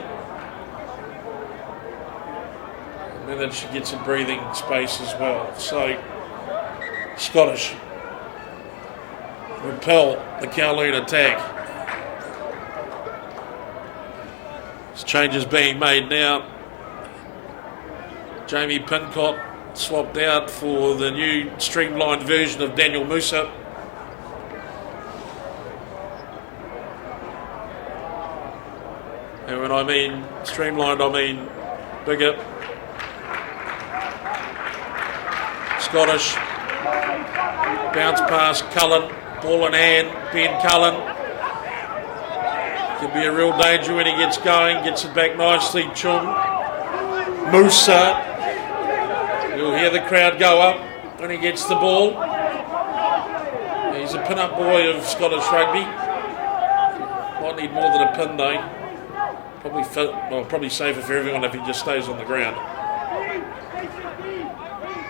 And then she gets some breathing space as well. So Scottish repel the Kowloon attack. This change is being made now. Jamie Pincott swapped out for the new streamlined version of Daniel Musa. And when I mean streamlined, I mean bigger. Scottish bounce pass, Cullen, ball in hand, Ben Cullen. Could be a real danger when he gets going, gets it back nicely, Chung. Musa, you'll hear the crowd go up when he gets the ball. He's a pin-up boy of Scottish rugby. Might need more than a pin though. Probably safer for everyone if he just stays on the ground.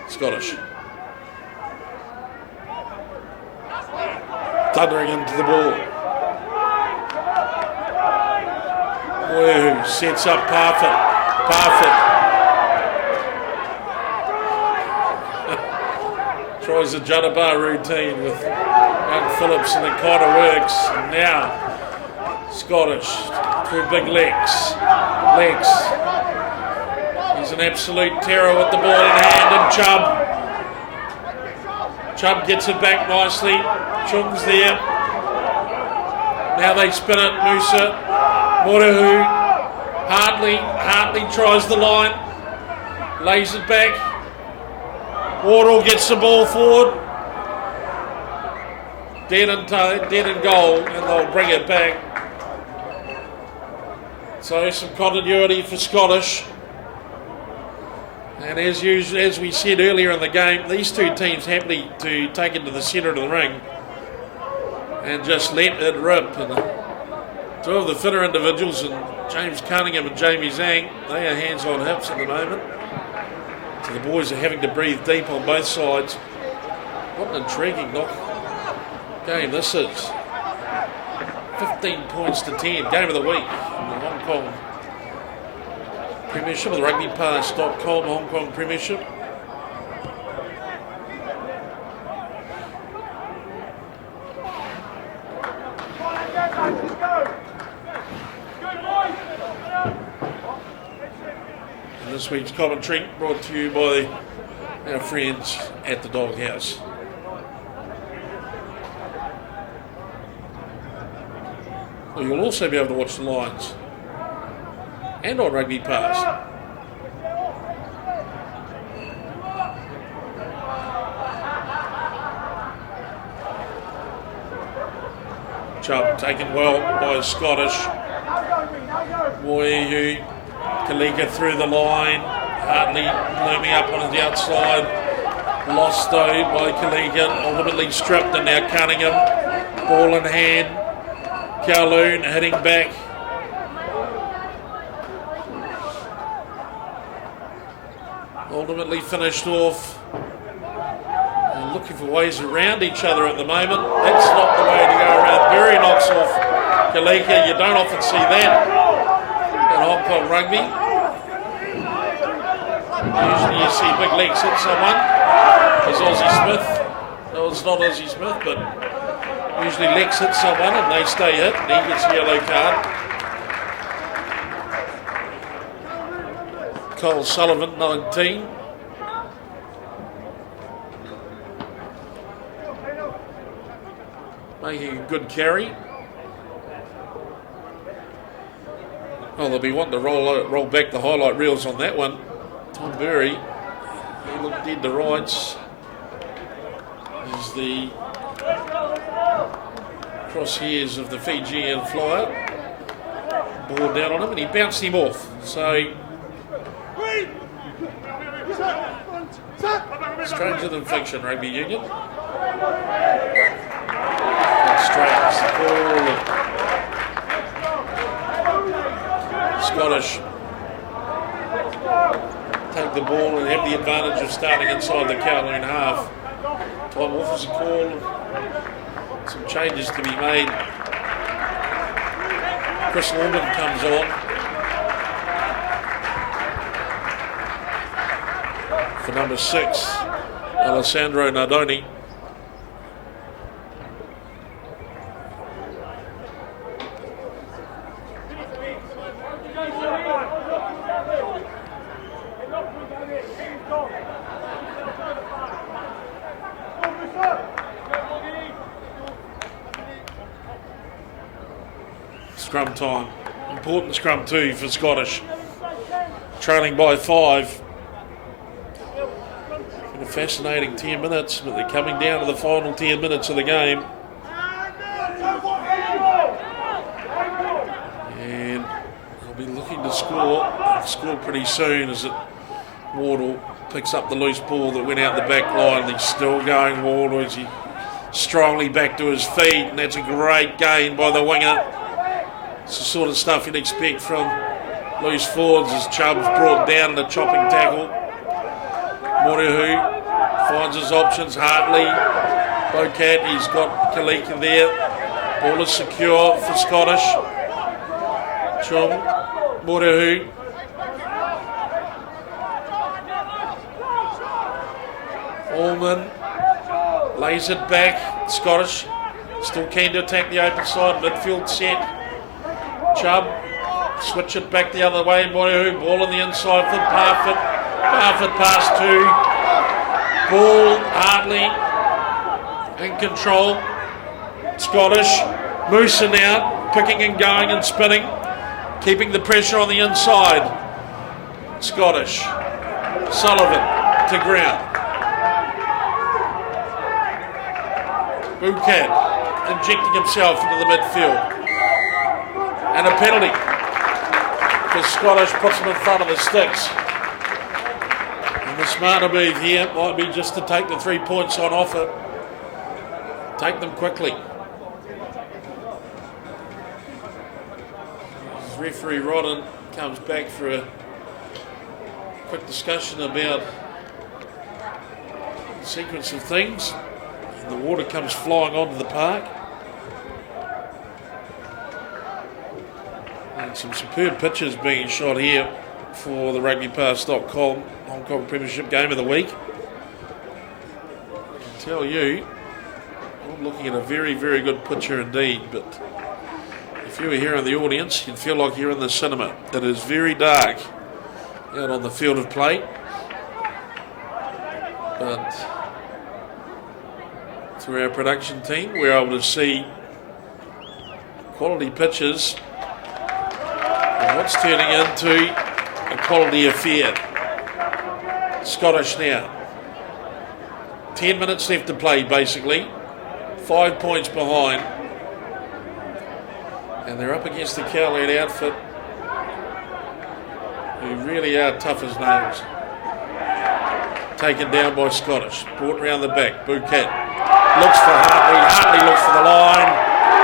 Scottish. Thundering into the ball. Woo, sets up Parfitt. Tries the Juddabar routine with young Phillips and it kind of works. And now Scottish through big legs. He's an absolute terror with the ball in hand, and Chubb gets it back nicely. Chung's there. Now they spin it. Musa, Morahu, Hartley tries the line, lays it back. Wardle gets the ball forward. Dead and goal, and they'll bring it back. So some continuity for Scottish. And as we said earlier in the game, these two teams happy to take it to the centre of the ring and just let it rip. And two of the fitter individuals, and James Cunningham and Jamie Zhang, they are hands on hips at the moment. So the boys are having to breathe deep on both sides. What an intriguing game this is. 15 points to 10, game of the week in the Hong Kong Premiership with rugbypass.com, Hong Kong Premiership. And this week's commentary brought to you by our friends at the Doghouse. Well, you'll also be able to watch the Lions and on Rugby Pass. Chubb taken well by Scottish. Moyeu, Kalika through the line. Hartley looming up on the outside. Lost though by Kalika, ultimately stripped, and now Cunningham. Ball in hand. Kowloon heading back. Ultimately finished off. And looking for ways around each other at the moment. That's not the way to go around. Berry knocks off Kalika. You don't often see that in Hong Kong rugby. Usually you see big legs hit someone. There's Aussie Smith. No, it's not Aussie Smith, but usually legs hit someone and they stay hit and he gets a yellow card. Cole Sullivan, 19. Making a good carry. Oh, they'll be wanting to roll back the highlight reels on that one. Tom Berry, he looked dead to rights. There's the crosshairs of the Fijian flyer. Ball down on him and he bounced him off. So, stranger than fiction, rugby union. Straight as the ball. Scottish take the ball and have the advantage of starting inside the Kowloon half. Time off is a call. Some changes to be made. Chris Norman comes on for number 6, Alessandro Nardoni. Scrum time. Important scrum too for Scottish. Trailing by 5. Been a fascinating 10 minutes, but they're coming down to the final 10 minutes of the game. And they'll be looking to score. They'll score pretty soon as Wardle picks up the loose ball that went out the back line. He's still going, Wardle, as he strongly back to his feet, and that's a great gain by the winger. It's the sort of stuff you'd expect from loose forwards as Chubb's brought down in a chopping tackle. Morihu finds his options. Hartley, Bocat, he's got Kalika there. Ball is secure for Scottish. Chung, Morihu. Allman lays it back. Scottish still keen to attack the open side. Midfield set. Chubb, switch it back the other way. Morihu, ball on the inside for Parfitt. Parfitt pass 2. Ball, Hartley in control. Scottish, Moosa now, picking and going and spinning, keeping the pressure on the inside. Scottish, Sullivan to ground. Bucat injecting himself into the midfield. And a penalty because Scottish puts them in front of the sticks. And the smarter move here might be just to take the 3 points on offer. Take them quickly. As referee Rodden comes back for a quick discussion about the sequence of things. And the water comes flying onto the park. And some superb pictures being shot here for the rugbypass.com Hong Kong Premiership Game of the Week. I can tell you, I'm looking at a very, very good picture indeed, but if you were here in the audience, you'd feel like you're in the cinema. It is very dark out on the field of play, but through our production team, we're able to see quality pictures of what's turning into a quality affair. Scottish now. 10 minutes left to play, basically. 5 points behind. And they're up against the Kowloon outfit, who really are tough as nails. Taken down by Scottish. Brought round the back. Bouquet looks for Hartley. Hartley looks for the line.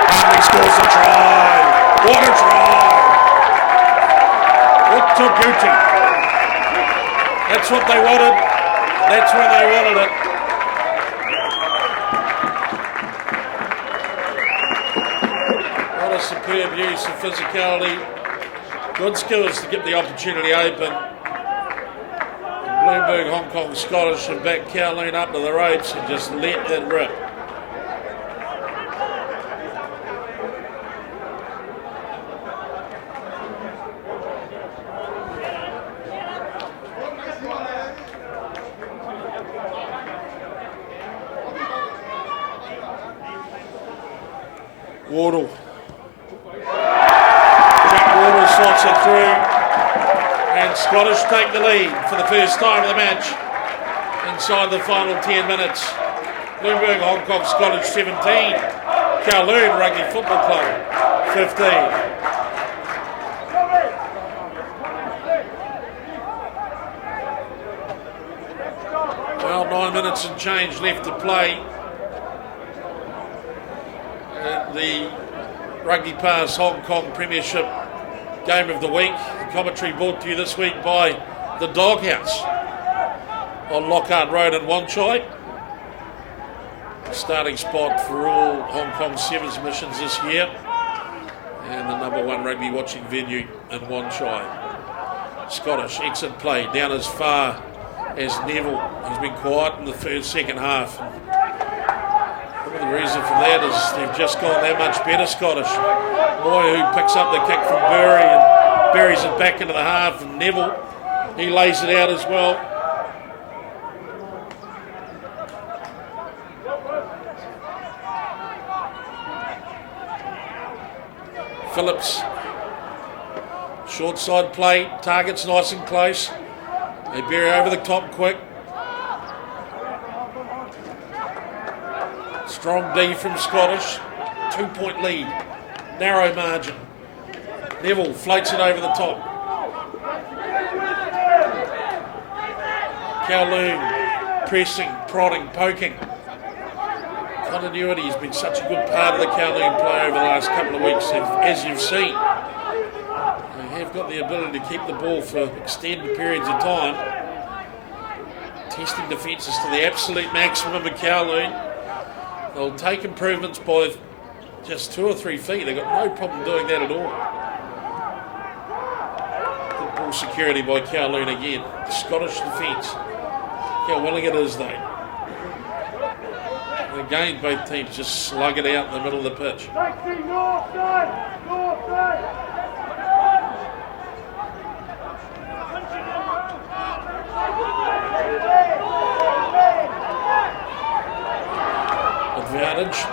Hartley scores a try. What a try! What a beauty. That's what they wanted. That's when they wanted it. What a superb use of physicality. Good skills to get the opportunity open. Bloomberg, Hong Kong, Scottish and back Kowloon up to the ropes and just let it rip. Wardle. Jack Wardle slots it through. And Scottish take the lead for the first time of the match inside the final 10 minutes. Bloomberg, Hong Kong, Scottish 17. Kowloon Rugby Football Club 15. Well, 9 minutes and change left to play. The Rugby Pass Hong Kong Premiership Game of the Week. The commentary brought to you this week by the Doghouse on Lockhart Road in Wan Chai. Starting spot for all Hong Kong Sevens missions this year, and the #1 rugby watching venue in Wan Chai. Scottish exit play down as far as Neville. He's been quiet in the second half. The reason for that is they've just gone that much better, Scottish. Moy, who picks up the kick from Burry and buries it back into the half, and Neville, he lays it out as well. Phillips, short side play, target's nice and close. They bury over the top quick. Strong D from Scottish, 2-point lead, narrow margin. Neville floats it over the top. Kowloon pressing, prodding, poking. Continuity has been such a good part of the Kowloon play over the last couple of weeks, as you've seen. They have got the ability to keep the ball for extended periods of time. Testing defences to the absolute maximum of Kowloon. They'll take improvements by just 2 or 3 feet. They've got no problem doing that at all. Good ball security by Kowloon again. Scottish defence. How willing it is though. And again, both teams just slug it out in the middle of the pitch. Advantage.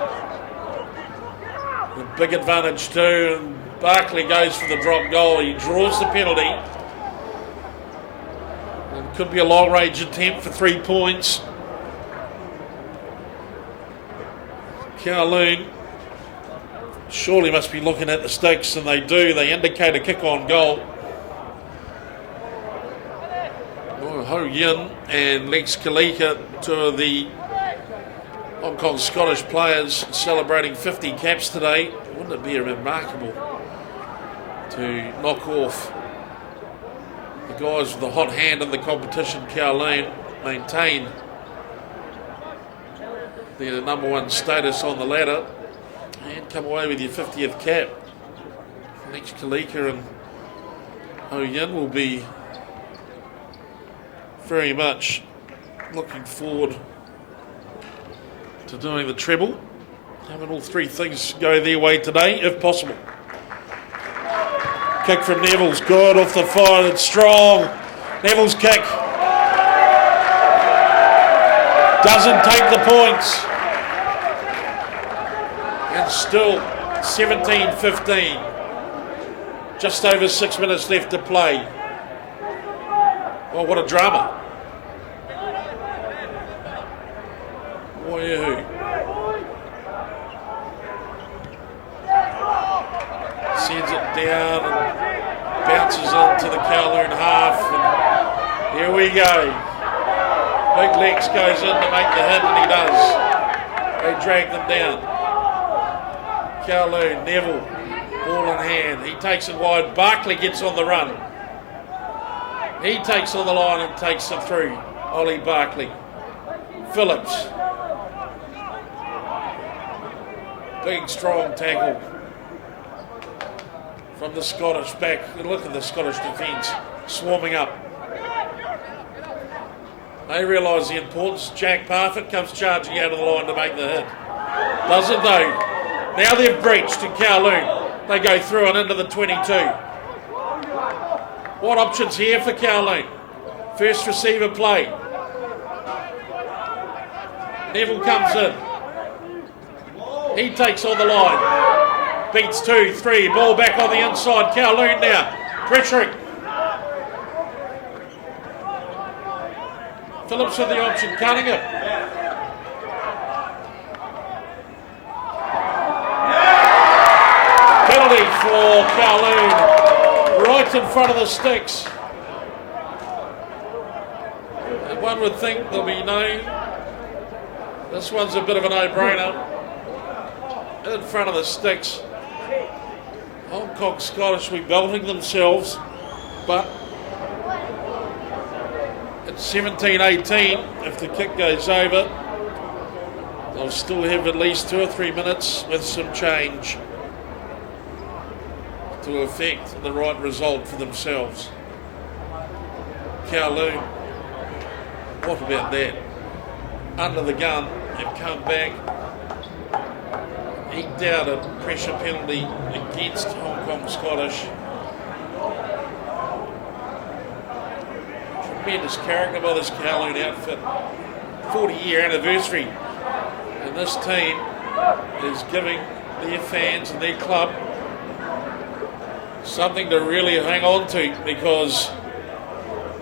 A big advantage too, and Barkley goes for the drop goal. He draws the penalty. It could be a long range attempt for 3 points. Kowloon surely must be looking at the sticks, and they do. They indicate a kick on goal. Ho Yin and Lex Kalika, 2 of the Hong Kong Scottish players, celebrating 50 caps today. Wouldn't it be remarkable to knock off the guys with the hot hand in the competition? Kowloon maintain their #1 status on the ladder and come away with your 50th cap. Lex Kalika and Ho Yin will be very much looking forward to doing the treble. Having all three things go their way today, if possible. Kick from Neville's good off the fire, it's strong. Neville's kick doesn't take the points. And still 17-15. Just over 6 minutes left to play. Well, what a drama. Waiahu. Sends it down and bounces into the Kowloon half. And here we go. Big Lex goes in to make the hit, and he does. They drag them down. Kowloon, Neville, ball in hand. He takes it wide. Barkley gets on the run. He takes on the line and takes it through. Ollie Barkley. Phillips. Big, strong tackle from the Scottish back. Look at the Scottish defence swarming up. They realise the importance. Jack Parfitt comes charging out of the line to make the hit. Doesn't though. Now they've breached in Kowloon. They go through and into the 22. What options here for Kowloon? First receiver play. Neville comes in. He takes on the line. Beats 2, 3. Ball back on the inside. Kowloon now. Pressuring. Phillips with the option. Cunningham. Penalty for Kowloon. Right in front of the sticks. And one would think there'll be no. This one's a bit of a no-brainer. In front of the sticks. Hong Kong Scottish will be belting themselves, but it's 17-18. If the kick goes over, they'll still have at least 2 or 3 minutes with some change to affect the right result for themselves. Kowloon, what about that? Under the gun, they've come back, eked out a pressure penalty against Hong Kong Scottish. Tremendous character by this Kowloon outfit. 40-year anniversary. And this team is giving their fans and their club something to really hang on to, because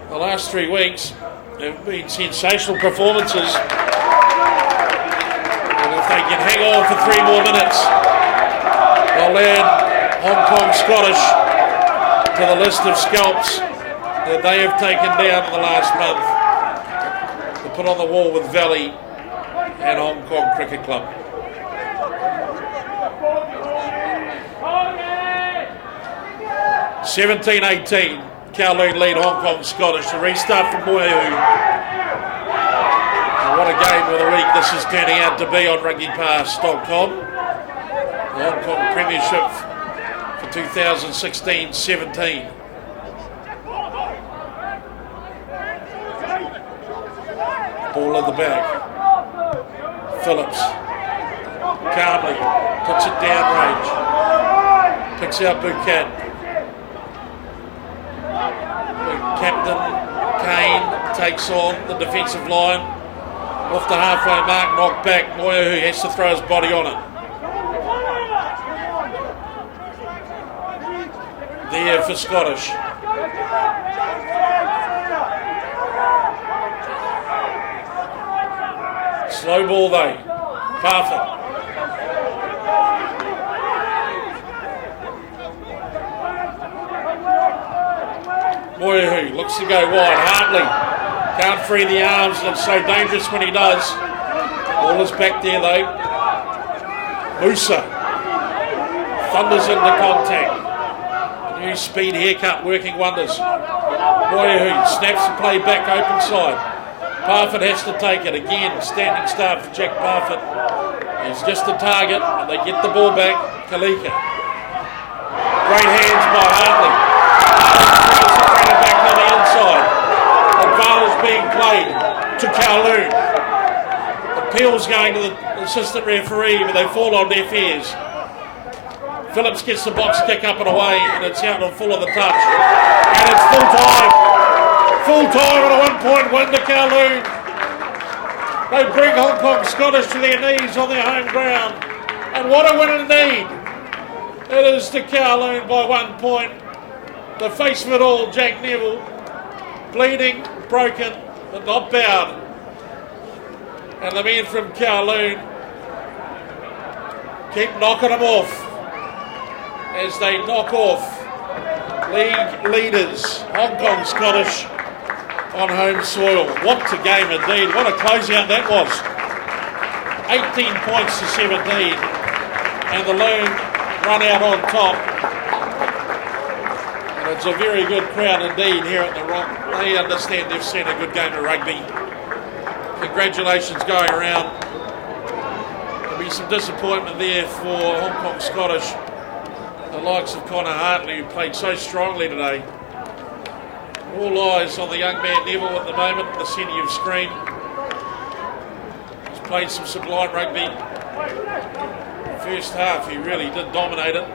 the last 3 weeks have been sensational performances. If they can hang on for 3 more minutes, they'll add Hong Kong Scottish to the list of scalps that they have taken down in the last month to put on the wall with Valley and Hong Kong Cricket Club. (17-18), Kowloon lead Hong Kong Scottish. The restart from Waiahu. What a game of the week this is turning out to be on rugbypass.com. The Hong Kong Premiership for 2016-17. Ball at the back. Phillips calmly puts it down range. Picks out Bouquet. Captain Kane takes on the defensive line. Off the halfway mark, knocked back. Waiahu has to throw his body on it. There for Scottish. Slow ball though. Parfitt. Waiahu looks to go wide. Hartley can't free the arms. Looks so dangerous when he does. Ball is back there though. Musa thunders into contact. New speed haircut working wonders. Waiahu snaps the play back open side. Parfitt has to take it again. Standing start for Jack Parfitt. He's just a target, and they get the ball back. Kalika. Great hands by Hartley. Back on the inside. And advantage being played to Kowloon. Appeals going to the assistant referee, but they fall on deaf ears. Phillips gets the box kick up and away, and it's out on full of the touch. And it's full time. Full time on a 1-point win to Kowloon. They bring Hong Kong Scottish to their knees on their home ground. And what a win indeed. It is to Kowloon by 1 point. The face of it all, Jack Neville, bleeding, broken, but not bowed. And the men from Kowloon keep knocking them off as they knock off league leaders, Hong Kong Scottish, on home soil. What a game indeed. What a closeout that was. 18 points to 17. And the Loon run out on top. And it's a very good crowd indeed here at the Rock. They understand they've seen a good game of rugby. Congratulations going around. There'll be some disappointment there for Hong Kong Scottish. The likes of Connor Hartley, who played so strongly today. All eyes on the young man Neville at the moment, the centre you've screen. He's played some sublime rugby. First half, he really did dominate it.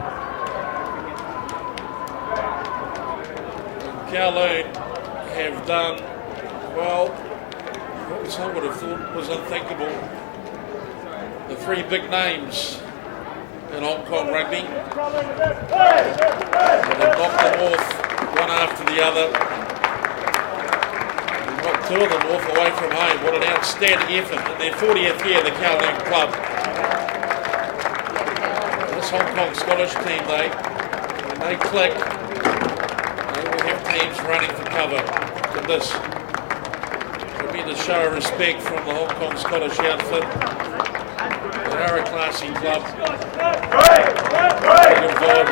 And Kowloon have done, well, what some would have thought was unthinkable. The three big names in Hong Kong rugby. And they've knocked them off one after the other. They've knocked two of them off away from home. What an outstanding effort in their 40th year, the Kowloon club. This Hong Kong Scottish team, when they click, they will have teams running for cover. Look at this. Tremendous show of respect from the Hong Kong Scottish outfit. They are a classy club. Good vibe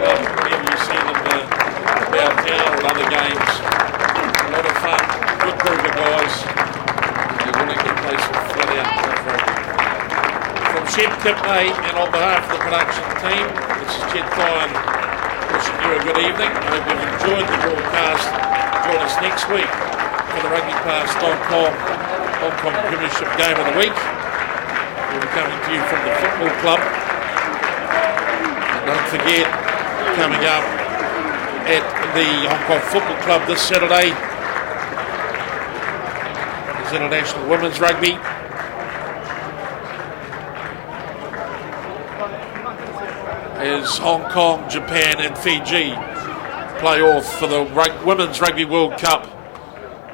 whenever you see them about town or at other games. A lot of fun, good group of guys. They're willing to play some flat out rugby. From Shek and on behalf of the production team, this is Jed Thyan wishing you a good evening. I hope you've enjoyed the broadcast. Join us next week for the rugbypass.com Hong Kong Premiership Game of the Week. We'll be coming to you from the football club. And don't forget, coming up at the Hong Kong Football Club this Saturday is International Women's Rugby. As Hong Kong, Japan and Fiji play off for the Women's Rugby World Cup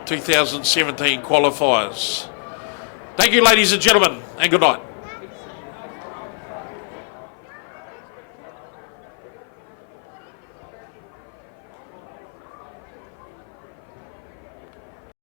2017 qualifiers. Thank you, ladies and gentlemen, and good night.